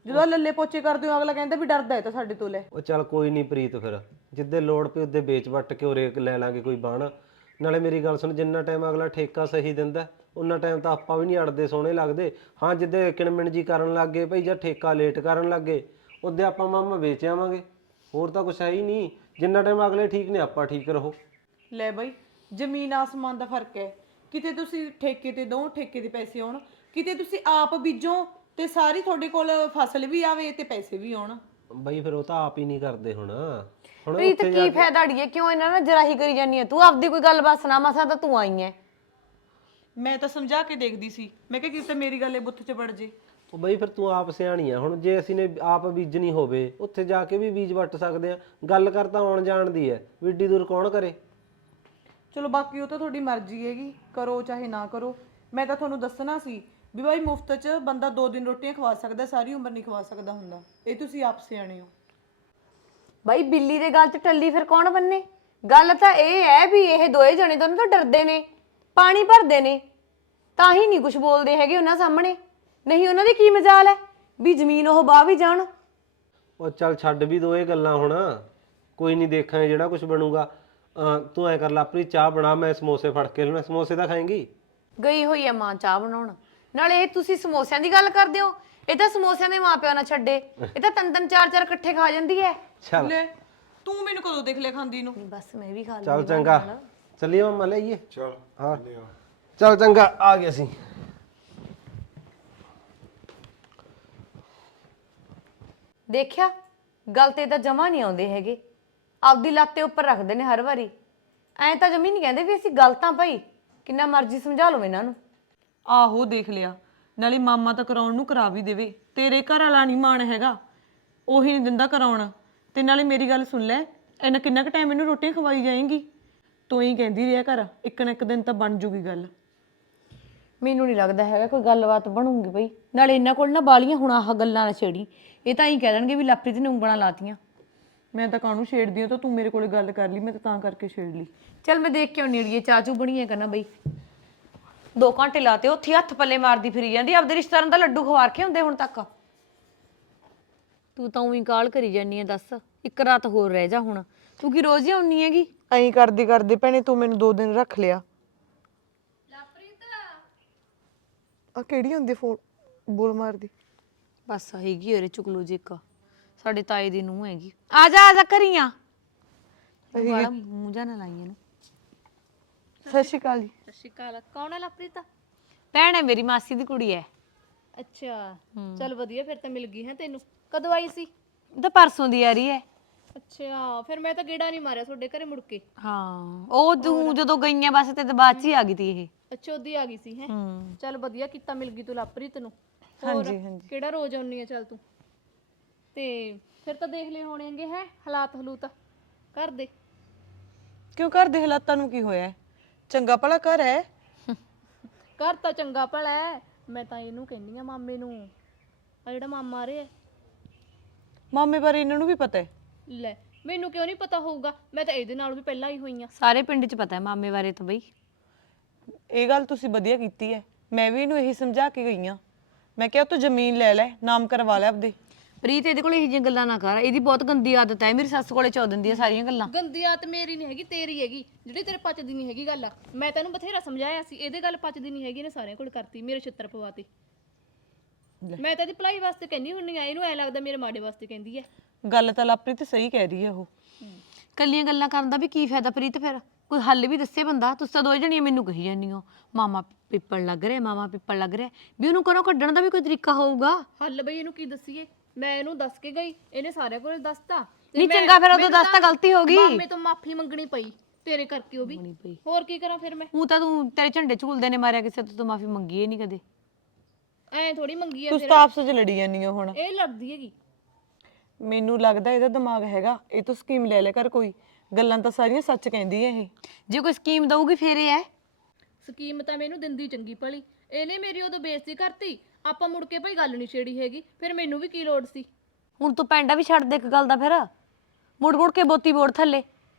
ਜਦੋਂ ਆਹ ਲੱਲੇ ਪੋਚੇ ਕਰਦੇ ਹੋ ਅਗਲਾ ਕਹਿੰਦਾ ਵੀ ਡਰਦਾ ਹੈ ਤਾਂ ਸਾਡੇ ਤੋਂ ਲੈ। ਉਹ ਚੱਲ ਕੋਈ ਨਹੀਂ ਪ੍ਰੀਤ, ਫਿਰ ਜਿੱਦੇ ਲੋੜ ਪਈ ਉਹਦੇ ਵੇਚ ਵੱਟ ਕੇ ਉਰੇ ਲੈ ਲਾਂਗੇ ਕੋਈ ਬਾਣ। ਨਾਲੇ ਮੇਰੀ ਗੱਲ ਸੁਣ, ਜਿੰਨਾ ਟਾਈਮ ਅਗਲਾ ਠੇਕਾ ਸਹੀ ਦਿੰਦਾ ਉਨਾ ਟਾਈਮ ਤਾਂ ਆਪਾਂ ਵੀ ਨਹੀਂ ਅੜਦੇ ਸੋਹਣੇ ਲੱਗਦੇ। ਹਾਂ ਜਿੱਦੇ ਕਿਣਮਿਣ ਜੀ ਕਰਨ ਲੱਗ ਗਏ ਭਾਈ, ਜਾਂ ਠੇਕਾ ਲੇਟ ਕਰਨ ਲੱਗ ਗਏ, ਉਹਦੇ ਆਪਾਂ ਮਾਮਾ ਵੇਚ ਆਵਾਂਗੇ। ਹੋਰ ਤਾਂ ਕੁਛ ਹੈ ਹੀ ਨਹੀਂ। ਜਿੰਨਾ ਟਾਈਮ ਅਗਲੇ ਠੀਕ ਨੇ ਆਪਾਂ ਠੀਕ ਰਹੋ। ਲੈ ਬਈ, ਜ਼ਮੀਨ ਆਸਮਾਨ ਦਾ ਫਰਕ ਹੈ। ਕਿਤੇ ਤੁਸੀਂ ਠੇਕੇ ਤੇ ਦੋ, ਠੇਕੇ ਦੇ ਪੈਸੇ ਆਉਣ, ਕਿਤੇ ਤੁਸੀਂ ਆਪ ਬੀਜੋ ਤੇ ਸਾਰੀ ਤੁਹਾਡੇ ਕੋਲ ਫਸਲ ਵੀ ਆਵੇ ਤੇ ਪੈਸੇ ਵੀ ਆਉਣ। ਬਈ ਫਿਰ ਉਹ ਤਾਂ ਆਪ ਹੀ ਨਹੀਂ ਕਰਦੇ ਹੁਣ। ਹੁਣ ਪ੍ਰੀਤ ਕੀ ਫਾਇਦਾ ਅੜੀਏ, ਕਿਉਂ ਇਹਨਾਂ ਨਾਲ ਜਰਾਹੀ ਕਰੀ ਜਾਨੀ ਹੈ? ਤੂੰ ਆਪਦੀ ਕੋਈ ਗੱਲ ਬਸ ਨਾ, ਮਸਾਂ ਤਾਂ ਤੂੰ ਆਈ ਐ। ਮੈਂ ਤਾਂ ਸਮਝਾ ਕੇ ਦੇਖਦੀ ਸੀ, ਮੈਂ ਕਿਹਾ ਕਿਤੇ ਮੇਰੀ ਗੱਲ ਇਹ ਬੁੱਥ 'ਚ ਵੜ ਜੇ। ਉਹ ਬਈ ਫਿਰ ਤੂੰ ਆਪ ਸਿਆਣੀ ਆ। ਹੁਣ ਜੇ ਅਸੀਂ ਨੇ ਆਪ ਬੀਜਣੀ ਹੋਵੇ ਉੱਥੇ ਜਾ ਕੇ ਵੀ ਬੀਜ ਵੱਟ ਸਕਦੇ ਆ। ਗੱਲ ਕਰ ਤਾਂ ਆਉਣ ਜਾਣ ਦੀ ਹੈ, ਵੀਡੀ ਦੂਰ ਕੌਣ ਕਰੇ। ਚਲੋ ਬਾਕੀ ਉਹ ਤਾਂ ਤੁਹਾਡੀ ਮਰਜ਼ੀ ਹੈਗੀ, ਕਰੋ ਚਾਹੇ ਨਾ ਕਰੋ। ਮੈਂ ਤਾਂ ਤੁਹਾਨੂੰ ਦੱਸਣਾ ਸੀ ਵੀ ਬਾਈ ਮੁਫਤ 'ਚ ਬੰਦਾ 2 ਦਿਨ ਰੋਟੀਆਂ ਖਵਾ ਸਕਦਾ, ਸਾਰੀ ਉਮਰ ਨਹੀਂ ਖਵਾ ਸਕਦਾ ਹੁੰਦਾ। ਇਹ ਤੁਸੀਂ ਆਪ ਸਿਆਣੇ ਹੋ। ਬਾਈ ਬਿੱਲੀ ਦੇ ਗੱਲ 'ਚ ਟੱਲੀ ਫਿਰ ਕੌਣ ਬੰਨੇ? ਗੱਲ ਤਾਂ ਇਹ ਹੈ ਵੀ ਇਹ ਦੋਏ ਜਣੇ ਦੋਨੋਂ ਤਾਂ ਡਰਦੇ ਨੇ, ਪਾਣੀ ਭਰਦੇ ਨੇ, ਤਾਂ ਹੀ ਨਹੀਂ ਕੁਝ ਬੋਲਦੇ ਹੈਗੇ ਉਹਨਾਂ ਸਾਹਮਣੇ। ਨਹੀਂ ਉਹਨਾਂ ਦੀ ਕੀ ਮਜਾਲ ਹੈ ਵੀ ਜ਼ਮੀਨ ਉਹ ਬਾਹ ਵੀ ਜਾਣ। ਉਹ ਚੱਲ ਛੱਡ ਵੀ ਦੋ ਇਹ ਗੱਲਾਂ ਹੁਣ, ਕੋਈ ਨਹੀਂ ਦੇਖਾਂਗੇ ਜਿਹੜਾ ਕੁਝ ਬਣੂਗਾ। ਤੂੰ ਐ ਕਰ ਲਾ ਆਪਣੀ ਚਾਹ ਬਣਾ, ਮੈਂ ਸਮੋਸੇ ਫੜ ਕੇ ਲੈਣਾ। ਸਮੋਸੇ ਤਾਂ ਖਾਏਂਗੀ? ਗਈ ਹੋਈ ਆ ਮਾਂ ਚਾਹ ਬਣਾਉਣ। ਨਾਲੇ ਇਹ ਤੁਸੀਂ ਸਮੋਸਿਆਂ ਦੀ ਗੱਲ ਕਰਦੇ ਹੋ, ਇਹ ਤਾਂ ਸਮੋਸਿਆਂ ਦੇ ਮਾਪਿਆਂ ਨਾਲ ਛੱਡੇ, ਇਹ ਤਾਂ ਤਿੰਨ ਤਿੰਨ ਚਾਰ ਚਾਰ ਇਕੱਠੇ ਖਾ ਜਾਂਦੀ ਹੈ। ਚੱਲ ਲੈ ਤੂੰ ਮੈਨੂੰ ਕਦੋਂ ਦੇਖ ਲਿਆ ਖਾਂਦੀ ਨੂੰ? ਬਸ ਮੈਂ ਵੀ ਖਾ ਲਈ। ਚੱਲ ਚੰਗਾ, ਚੱਲੀਏ ਮੰਮਾ ਲਈਏ। ਚਲ ਹਾਂ ਚੱਲ ਚੰਗਾ, ਆ ਗਏ ਅਸੀਂ। ਦੇਖਿਆ, ਗੱਲ ਤੇ ਤਾਂ ਜਮਾ ਨਹੀਂ ਆਉਂਦੇ ਹੈਗੇ, ਆਪਦੀ ਲੱਤ ਤੇ ਉੱਪਰ ਰੱਖਦੇ ਨੇ ਹਰ ਵਾਰੀ। ਐਂ ਤਾਂ ਜਮੀ ਨਹੀਂ ਕਹਿੰਦੇ ਵੀ ਅਸੀਂ ਗਲਤਾਂ ਭਾਈ, ਕਿੰਨਾ ਮਰਜ਼ੀ ਸਮਝਾ ਲਓ ਇਹਨਾਂ ਨੂੰ। ਆਹੋ ਦੇਖ ਲਿਆ, ਨਾਲੇ ਮਾਮਾ ਤਾਂ ਕਰਾਉਣ ਨੂੰ ਕਰਾ ਵੀ ਦੇਵੇ, ਤੇਰੇ ਘਰ ਵਾਲਾ ਨਹੀਂ ਮਾਣ ਹੈਗਾ, ਉਹੀ ਨਹੀਂ ਦਿੰਦਾ ਕਰਾਉਣ। ਤੇ ਨਾਲੇ ਮੇਰੀ ਗੱਲ ਸੁਣ ਲੈ, ਇੰਨਾ ਕਿੰਨਾ ਕੁ ਟਾਈਮ ਇਹਨੂੰ ਰੋਟੀਆਂ ਖਵਾਈ ਜਾਏਂਗੀ? ਤੂੰ ਹੀ ਕਹਿੰਦੀ ਰਿਹਾ ਕਰ, ਇੱਕ ਨਾ ਇੱਕ ਦਿਨ ਤਾਂ ਬਣ ਜੂਗੀ ਗੱਲ। ਮੈਨੂੰ ਨਹੀਂ ਲੱਗਦਾ ਹੈਗਾ ਕੋਈ ਗੱਲਬਾਤ ਬਣੂਗੀ ਬਈ। ਨਾਲੇ ਇਹਨਾਂ ਕੋਲ ਨਾ ਬਾਲੀਆਂ ਹੁਣ ਆਹ ਗੱਲਾਂ ਨਾ ਛੇੜੀ, ਇਹ ਤਾਂ ਹੀ ਕਹਿ ਦੇਣਗੇ ਵੀ ਲਾਪਰੀ ਨੇ ਉਂਗਲਾਂ ਲਾਤੀਆਂ। ਮੈਂ ਤਾਂ ਕਾਹਨੂੰ ਛੇੜਦੀ ਹਾਂ, ਤਾਂ ਤੂੰ ਮੇਰੇ ਕੋਲੇ ਗੱਲ ਕਰ ਲਈ, ਮੈਂ ਤਾਂ ਕਰਕੇ ਛੇੜ ਲਈ। ਚੱਲ ਮੈਂ ਦੇਖ ਕੇ ਆਉਣੀ ਅੜੀਏ, ਚਾਚੂ ਬਣੀਏ ਕਰਨਾ ਬਈ। 2 ਘੰਟੇ ਲਾਤੇ ਉੱਥੇ ਹੱਥ ਪੱਲੇ ਮਾਰਦੀ ਫਿਰੀ ਜਾਂਦੀ, ਆਪਦੇ ਰਿਸ਼ਤੇਦਾਰਾਂ ਦਾ ਲੱਡੂ ਖਵਾ ਰਖੇ ਹੁੰਦੇ ਹੁਣ ਤੱਕ। ਤੂੰ ਤਾਂ ਉਹੀ ਕਾਲ ਕਰੀ ਜਾਨੀ ਹੈ, ਦੱਸ ਇੱਕ ਰਾਤ ਹੋਰ ਰਹਿ ਜਾ ਹੁਣ। ਤੂੰ ਕੀ ਰੋਜ਼ ਹੀ ਆਉਣੀ ਹੈਗੀ? ਐਂ ਕਰਦੇ ਕਰਦੇ ਭੈਣੇ ਤੂੰ ਮੈਨੂੰ 2 ਦਿਨ ਰੱਖ ਲਿਆ। ਆ ਕਿਹੜੀ ਹੁੰਦੀ ਫੋਨ ਬੋਲ ਮਾਰਦੀ? ਬਸ ਹੈਗੀ ਉਹਰੇ ਚੁਕਲੂ ਜੀ ਇੱਕ, ਸਾਡੇ ਤਾਏ ਦੀ ਨੂੰਹ ਹੈਗੀ। ਆ ਜਾ ਆ ਜਾ ਕਰੀਆਂ, ਬੜਾ ਮੂੰਹ ਜਾ ਨਾ ਲਾਈ ਇਹਨੂੰ। ਸਤਿ ਸ਼੍ਰੀ ਅਕਾਲ ਜੀ। ਸਤਿ ਸ਼੍ਰੀ ਅਕਾਲ। ਕੌਣ ਹੈ ਲਵਪ੍ਰੀਤ? ਭੈਣ ਹੈ ਮੇਰੀ, ਮਾਸੀ ਦੀ ਕੁੜੀ ਹੈ। ਅੱਛਾ ਚਲ ਵਧੀਆ, ਫਿਰ ਤਾਂ ਮਿਲ ਗਈ ਹੈ ਤੈਨੂੰ। ਕਦੋਂ ਆਈ ਸੀ? ਤਾਂ ਪਰਸੋਂ ਦੀ ਆ ਰਹੀ ਹੈ। ਅੱਛਾ ਫਿਰ ਮੈਂ ਤਾਂ ਗੇੜਾ ਨਹੀਂ ਮਾਰਿਆ ਤੁਹਾਡੇ ਘਰੇ ਮੁੜ ਕੇ। ਹਾਂ ਉਹ ਤੂੰ ਜਦੋਂ ਗਈਆਂ ਬਸ ਤੇ ਬਾਅਦ ਚ ਹੀ ਆ ਗਈ ਤੀ ਇਹ। ਅੱਛਾ ਉਹਦੀ ਆ ਗਈ ਸੀ ਹੈ। ਚਲ ਵਧੀਆ ਕੀਤਾ ਮਿਲ ਗਈ ਤੂੰ ਲਵਪ੍ਰੀਤ ਨੂੰ। ਹਾਂਜੀ ਹਾਂਜੀ। ਕਿਹੜਾ ਰੋਜ਼ ਆਉਣੀ ਹੈ ਚੱਲ ਤੂੰ। ਤੇ ਫਿਰ ਤਾਂ ਦੇਖ ਲਏ ਹੋਣੇਗੇ ਹੈ ਹਾਲਾਤ ਹਲੂਤ ਘਰ ਦੇ। ਕਿਉਂ ਘਰ ਦੇ ਹਾਲਾਤਾਂ ਨੂੰ ਕੀ ਹੋਇਆ? ਚੰਗਾ ਭਲਾ ਘਰ ਹੈ। ਘਰ ਤਾਂ ਚੰਗਾ ਭਲਾ ਹੈ। ਮੈਂ ਤਾਂ ਇਹਨੂੰ ਕਹਿੰਦੀ ਆ ਮਾਮੇ ਨੂੰ, ਆ ਜਿਹੜਾ ਮਾਮਾ ਆ ਰਿਹਾ। ਮਾਮੇ ਬਾਰੇ ਇਹਨਾਂ ਨੂੰ ਵੀ ਪਤਾ ਹੈ? ਲੈ ਮੈਨੂੰ ਕਿਉਂ ਨਹੀਂ ਪਤਾ ਹੋਊਗਾ, ਮੈਂ ਤਾਂ ਇਹਦੇ ਨਾਲ ਵੀ ਪਹਿਲਾਂ ਹੀ ਹੋਈ ਆ। ਸਾਰੇ ਪਿੰਡ ਚ ਪਤਾ ਹੈ ਮਾਮੇ ਬਾਰੇ ਤਾਂ ਬਈ। ਇਹ ਗੱਲ ਤੁਸੀਂ ਵਧੀਆ ਕੀਤੀ ਹੈ, ਮੈਂ ਵੀ ਇਹਨੂੰ ਇਹੀ ਸਮਝਾ ਕੇ ਗਈ ਆ। ਮੈਂ ਕਿਹਾ ਤੂੰ ਜ਼ਮੀਨ ਲੈ ਲੈ, ਨਾਮ ਕਰਵਾ ਲੈ ਆਪਦੇ। ਪ੍ਰੀਤ ਇਹਦੇ ਕੋਲ ਇਹੋ ਜਿਹੀਆਂ ਗੱਲਾਂ ਨਾ ਕਰ, ਇਹਦੀ ਬਹੁਤ ਗੰਦੀ ਆਦਤ ਹੈ। ਮੇਰੀ ਸੱਸ ਕੋਲੇ ਚੋ ਦਿੰਦੀ ਹੈ ਸਾਰੀਆਂ ਗੱਲਾਂ। ਗੰਦੀ ਆਦਤ ਮੇਰੀ ਨਹੀਂ ਹੈਗੀ, ਤੇਰੀ ਹੈਗੀ, ਜਿਹੜੀ ਤੇਰੇ ਪਚਦੀ ਨਹੀਂ ਹੈਗੀ ਗੱਲ। ਮੈਂ ਤੈਨੂੰ ਬਥੇਰਾ ਸਮਝਾਇਆ ਸੀ, ਇਹਦੇ ਗੱਲ ਪਚਦੀ ਨਹੀਂ ਹੈਗੀ, ਇਹਨੇ ਸਾਰਿਆਂ ਕੋਲ ਕਰਤੀ, ਮੇਰੇ ਛਿੱਤਰ ਪਵਾਤੇ। ਮੈਂ ਤਾਂ ਇਹਦੀ ਭਲਾਈ ਵਾਸਤੇ ਕਹਿੰਦੀ ਹੁੰਨੀ ਆ, ਇਹਨੂੰ ਐ ਲੱਗਦਾ ਮੇਰੇ ਮਾੜੇ ਵਾਸਤੇ ਕਹਿੰਦੀ ਹੈ। ਗੱਲ ਤਾਂ ਲਾਪਰੀ ਤੇ ਸਹੀ ਕਹਿ ਰਹੀ ਹੈ ਉਹ। ਕੱਲੀਆਂ ਗੱਲਾਂ ਕਰਨ ਦਾ ਵੀ ਕੀ ਫਾਇਦਾ ਪ੍ਰੀਤ? ਫਿਰ ਕੋਈ ਹੱਲ ਵੀ ਦੱਸੇ ਬੰਦਾ। ਤੁਸੀਂ ਤਾਂ 2 ਜਣੀਆਂ ਮੈਨੂੰ ਕਹੀ ਜਾਂਦੀ ਹੋ ਮਾਮਾ ਪਿੱਪਲ ਲੱਗ ਰਿਹਾ, ਮਾਮਾ ਪਿੱਪਲ ਲੱਗ ਰਿਹਾ, ਵੀ ਉਹਨੂੰ ਘਰੋਂ ਕੱਢਣ ਦਾ ਵੀ ਕੋਈ ਤਰੀਕਾ ਹੋਊਗਾ। ਹੱਲ ਬਈ ਇਹਨੂੰ ਕੀ ਦੱਸੀਏ? ਮੈਂ ਇਹਨੂੰ ਦੱਸ ਕੇ ਗਈ, ਇਹਨੇ ਸਾਰਿਆਂ ਕੋਲ ਦੱਸਤਾ। ਨਹੀਂ ਚੰਗਾ ਫਿਰ ਉਦੋਂ ਦੱਸ ਤਾਂ ਗਲਤੀ ਹੋ ਗਈ। ਮਾਮੇ ਤੋਂ ਮਾਫੀ ਮੰਗਣੀ ਪਈ ਤੇਰੇ ਕਰਕੇ, ਉਹ ਵੀ। ਹੋਰ ਕੀ ਕਰਾਂ ਫਿਰ ਮੈਂ? ਉਹ ਤਾਂ ਤੂੰ ਤੇਰੇ ਝੰਡੇ ਝੂਲਦੇ ਨੇ ਮਾਰਿਆ, ਕਿਸੇ ਤੋਂ ਮਾਫੀ ਮੰਗੀ ਹੀ ਨਹੀਂ ਕਦੇ। ਐ ਥੋੜੀ ਮੰਗੀ ਆ ਤੁਸੀਂ ਤਾਂ ਆਪਸ ਵਿੱਚ ਲੜੀ ਜਾਂਦੀ ਹੋ ਹੁਣ। ਇਹ ਲੜਦੀ ਹੈਗੀ। ਮੈਨੂੰ ਲੱਗਦਾ ਇਹਦਾ ਦਿਮਾਗ ਹੈਗਾ, ਇਹ ਤੋਂ ਸਕੀਮ ਲੈ ਲੈ ਕਰ ਕੋਈ। ਗੱਲਾਂ ਤਾਂ ਸਾਰੀਆਂ ਸੱਚ ਕਹਿੰਦੀ ਹੈ ਇਹ। ਜੇ ਕੋਈ ਸਕੀਮ ਦਊਗੀ ਫੇਰ ਇਹ ਹੈ। ਸਕੀਮ ਤਾਂ ਮੈਨੂੰ ਦਿੰਦੀ ਚੰਗੀ ਭਲੀ, ਇਹਨੇ ਮੇਰੀ ਉਦੋਂ ਬੇਇੱਜ਼ਤੀ ਕਰਤੀ। ਆਪਾਂ ਮੁੜ ਕੇ ਭਾਈ ਗੱਲ ਨਹੀਂ ਛੇੜੀ ਹੈਗੀ, ਫਿਰ ਮੈਨੂੰ ਵੀ ਕੀ ਲੋੜ ਸੀ? ਹੁਣ ਤੂੰ ਪੈਂਡਾ ਵੀ ਛੱਡ ਦੇ ਇੱਕ ਗੱਲ ਦਾ, ਫਿਰ ਮੁੜ ਮੁੜ ਕੇ ਬੋਤੀ ਬੋੜ ਥੱਲੇ।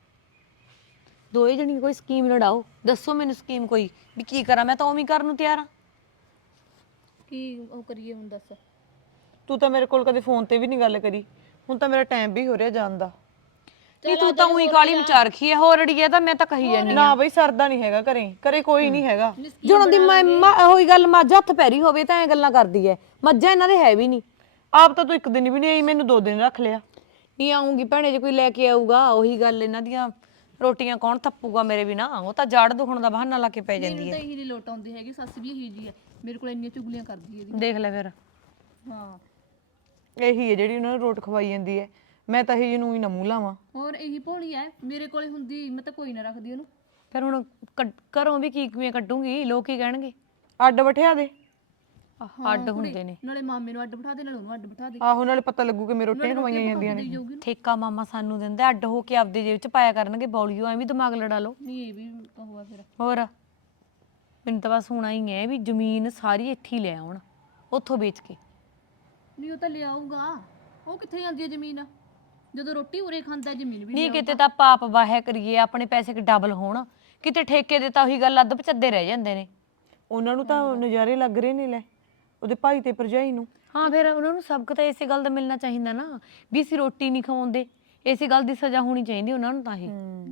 2 ਜਣੀ ਕੋਈ ਸਕੀਮ ਲੜਾਓ, ਦੱਸੋ ਮੈਨੂੰ ਸਕੀਮ ਕੋਈ, ਵੀ ਕੀ ਕਰਾਂ? ਮੈਂ ਤਾਂ ਉਵੇਂ ਕਰਨ ਨੂੰ ਤਿਆਰ ਹਾਂ। ਕੀ ਉਹ ਕਰੀਏ ਹੁਣ ਦੱਸ? ਤੂੰ ਤਾਂ ਮੇਰੇ ਕੋਲ ਕਦੇ ਫੋਨ ਤੇ ਵੀ ਨਹੀਂ ਗੱਲ ਕਰੀ। ਹੁਣ ਤਾਂ ਮੇਰਾ ਟਾਈਮ ਵੀ ਹੋ ਰਿਹਾ ਜਾਣ ਦਾ। ਨਹੀਂ ਤੂੰ ਤਾਂ ਉਹੀ ਕਾਲੀ ਮਚਾ ਰੱਖੀ ਹੈ, ਹੋਰ ਅੜੀਏ ਤਾਂ ਮੈਂ ਤਾਂ ਕਹੀ ਜਾਂਦੀ ਨਾ ਬਈ ਸਰਦਾ ਨਹੀਂ ਹੈਗਾ ਘਰੇ ਕੋਈ ਨਹੀਂ ਹੈਗਾ। ਜੁਣਨ ਦੀ ਉਹੀ ਗੱਲ ਮੱਝ ਹੱਥ ਪੈਰੀ ਹੋਵੇ ਤਾਂ ਐ ਗੱਲਾਂ ਕਰਦੀ ਐ, ਮੱਝਾਂ ਇਹਨਾਂ ਦੇ ਹੈ ਵੀ ਨਹੀਂ। ਆਪ ਤਾਂ ਤੂੰ ਇੱਕ ਦਿਨ ਵੀ ਨਹੀਂ ਆਈ, ਮੈਨੂੰ 2 ਦਿਨ ਰੱਖ ਲਿਆ। ਨਹੀਂ ਆਉਂਗੀ ਭੈਣੇ, ਜੇ ਕੋਈ ਲੈ ਕੇ ਆਊਗਾ। ਉਹੀ ਗੱਲ, ਇਹਨਾਂ ਦੀਆਂ ਰੋਟੀਆਂ ਕੌਣ ਥੱਪੂਗਾ ਮੇਰੇ ਬਿਨਾ? ਉਹ ਤਾਂ ਜਾੜ ਦੁਖਣ ਦਾ ਬਹਾਨਾ ਲਾ ਕੇ ਪੈ ਜਾਂਦੀ ਮੈਨੂੰ ਹੈ। ਤਾਂ ਇਹੀ ਨਹੀਂ ਲੋਟ ਆਉਂਦੀ ਹੈਗੀ, ਸੱਸ ਵੀ ਇਹੀ ਜੀ ਹੈ, ਮੇਰੇ ਕੋਲ ਇੰਨੀਆਂ ਚੁਗਲੀਆਂ ਕਰਦੀ ਹੈ ਇਹਦੀ। ਦੇਖ ਲੈ ਫਿਰ। ਹਾਂ ਇਹੀ ਹੈ ਜਿਹੜੀ ਉਹਨਾਂ ਨੂੰ ਰੋਟ ਖਵਾਈ ਜਾਂਦੀ ਹੈ। ਮੈਂ ਤਾਂ ਇਹੀ ਨੂੰ ਹੀ ਨਾ ਮੂੰਹ ਲਾਵਾਂ। ਹੋਰ ਇਹੀ ਭੋਲੀ ਹੈ, ਮੇਰੇ ਕੋਲੇ ਹੁੰਦੀ ਮੈਂ ਤਾਂ ਕੋਈ ਨਾ ਰੱਖਦੀ ਉਹਨੂੰ। ਫਿਰ ਹੁਣ ਘਰੋਂ ਵੀ ਕੀ ਕਿਵੇਂ ਕੱਢੂੰਗੀ? ਲੋਕ ਕੀ ਕਹਿਣਗੇ? ਅੱਡ ਬਿਠਾ ਦੇ। ਅੱਡ ਹੁੰਦੇ ਨੇ। ਨਾਲੇ ਮਾਮੇ ਨੂੰ ਅੱਡ ਬਿਠਾ ਦੇ, ਨਾਲੇ ਉਹਨੂੰ ਅੱਡ ਬਿਠਾ ਦੇ। ਆਹੋ ਨਾਲੇ ਪਤਾ ਲੱਗੂ ਕਿ ਮੇਰੇ ਰੋਟੀਆਂ ਖਵਾਈਆਂ ਜਾਂਦੀਆਂ ਨੇ। ਠੇਕਾ ਮਾਮਾ ਸਾਨੂੰ ਦਿੰਦਾ, ਅੱਡ ਹੋ ਕੇ ਆਪਦੀ ਜੇਬ ਚ ਪਾਇਆ ਕਰਨਗੇ ਬੌਲੀਓ। ਐਵੇਂ ਦਿਮਾਗ ਲੜਾ ਲਓ। ਨਹੀਂ ਇਹ ਵੀ ਕਹੂਗਾ ਫਿਰ। ਹੋਰ ਮੈਨੂੰ ਤਾਂ ਬਸ ਹੋਣਾ ਹੀ ਹੈ ਵੀ ਜ਼ਮੀਨ ਸਾਰੀ ਇੱਥੇ ਹੀ ਲੈ ਆਉਣ, ਉੱਥੋਂ ਵੇਚ ਕੇ। ਨਹੀਂ ਉਹ ਤਾਂ ਲਿਆਊਗਾ, ਉਹ ਕਿੱਥੇ ਜਾਂਦੀ ਹੈ ਜ਼ਮੀਨ? ਜਦੋਂ ਰੋਟੀ ਉਰੇ ਖਾਂਦਾ ਜ਼ਮੀਨ ਵੀ ਨਹੀਂ ਕਿਤੇ ਤਾਂ ਪਾਪ ਵਾਹਿਆ ਕਰੀਏ, ਆਪਣੇ ਪੈਸੇ ਕਿ ਡਬਲ ਹੋਣ। ਕਿਤੇ ਠੇਕੇ ਦੇ ਤਾਂ ਉਹੀ ਗੱਲ ਅੱਧ ਪਚੱਦੇ ਰਹਿ ਜਾਂਦੇ ਨੇ। ਉਹਨਾਂ ਨੂੰ ਤਾਂ ਨਜ਼ਾਰੇ ਲੱਗ ਰਹੇ ਨੇ, ਲੈ ਉਹਦੇ ਭਾਈ ਤੇ ਭਰਜਾਈ ਨੂੰ। ਹਾਂ ਫਿਰ ਉਹਨਾਂ ਨੂੰ ਸਬਕ ਤਾਂ ਇਸੇ ਗੱਲ ਦਾ ਮਿਲਣਾ ਚਾਹੀਦਾ ਨਾ, ਵੀ ਅਸੀਂ ਰੋਟੀ ਨਹੀਂ ਖਵਾਉਂਦੇ। ਇਸੇ ਗੱਲ ਦੀ ਸਜ਼ਾ ਹੋਣੀ ਚਾਹੀਦੀ ਉਹਨਾਂ ਨੂੰ ਤਾਂ। ਇਹ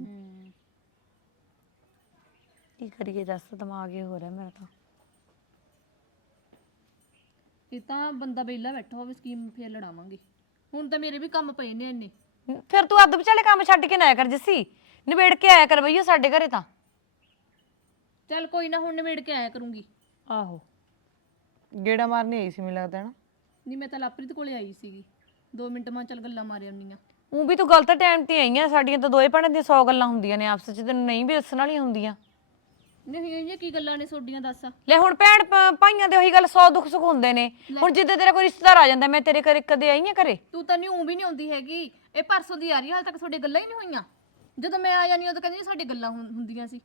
ਕੀ ਕਰੀਏ ਦੱਸ, ਦਿਮਾਗ ਇਹ ਹੋ ਰਿਹਾ ਮੇਰਾ ਤਾਂ। ਇਹ ਤਾਂ ਬੰਦਾ ਵਿਹਲਾ ਬੈਠਾ ਹੋਵੇ, ਸਕੀਮ ਫੇਰ ਲੜਾਵਾਂਗੇ। ਹੁਣ ਤਾਂ ਮੇਰੇ ਵੀ ਕੰਮ ਪਏ ਨੇ ਇੰਨੇ। ਫਿਰ ਤੂੰ ਅੱਧ ਵਿਚਾਲੇ ਕੰਮ ਛੱਡ ਕੇ ਨਾ ਆਇਆ ਕਰ ਜੱਸੀ, ਨਿਬੇੜ ਕੇ ਆਇਆ ਕਰ ਬਈਓ ਸਾਡੇ ਘਰੇ ਤਾਂ। ਚੱਲ ਕੋਈ ਨਾ, ਹੁਣ ਨਿਬੇੜ ਕੇ ਆਇਆ ਕਰੂੰਗੀ। ਆਹੋ ਗੇੜਾ ਮਾਰਨੀ ਆਈ ਸੀ ਮੈਨੂੰ ਲੱਗਦਾ ਨਾ। ਨਹੀਂ ਮੈਂ ਤਾਂ ਲਾਪ੍ਰੀਤ ਕੋਲੇ ਆਈ ਸੀਗੀ, 2 ਮਿੰਟ ਮਾਂ ਚੱਲ ਗੱਲਾਂ ਮਾਰ ਆਉਂਦੀਆਂ। ਉਹ ਵੀ ਤੂੰ ਗਲਤ ਟਾਈਮ ਤੇ ਆਈਆਂ। ਸਾਡੀਆਂ ਤਾਂ ਦੋਏ ਭੈਣਾਂ ਦੀਆਂ 100 ਗੱਲਾਂ ਹੁੰਦੀਆਂ ਨੇ ਆਪਸ ਚ, ਤੈਨੂੰ ਨਹੀਂ ਵੀ ਦੱਸਣ ਵਾਲੀਆਂ ਹੁੰਦੀਆਂ। ਨਹੀਂ ਇਹ ਕੀ ਗੱਲਾਂ ਨੇ ਤੁਹਾਡੀਆਂ, ਦੱਸ। ਲੈ ਹੁਣ ਭੈਣ ਭਾਈਆਂ ਦੇ ਉਹੀ ਗੱਲ 100 ਦੁੱਖ ਸੁੱਖ ਹੁੰਦੇ ਨੇ। ਹੁਣ ਜਿੱਦੇ ਤੇਰਾ ਕੋਈ ਰਿਸ਼ਤੇਦਾਰ ਆ ਜਾਂਦਾ, ਮੈਂ ਤੇਰੇ ਘਰੇ ਕਦੇ ਆਈ ਆ ਘਰੇ? ਤੂੰ ਤਾਂ ਨਹੀਂ ਵੀ ਨਹੀਂ ਆਉਂਦੀ ਹੈਗੀ, ਇਹ ਪਰਸੋਂ ਦੀ ਆ ਰਹੀ, ਹਾਲ ਤੱਕ ਤੁਹਾਡੇ ਗੱਲਾਂ ਹੀ ਨਹੀਂ ਹੋਈਆਂ। ਜਦੋਂ ਮੈਂ ਆ ਜਾਨੀ ਉਦੋਂ ਕਹਿੰਦੀ ਸਾਡੀ ਗੱਲਾਂ ਹੁੰਦੀਆਂ ਸੀ।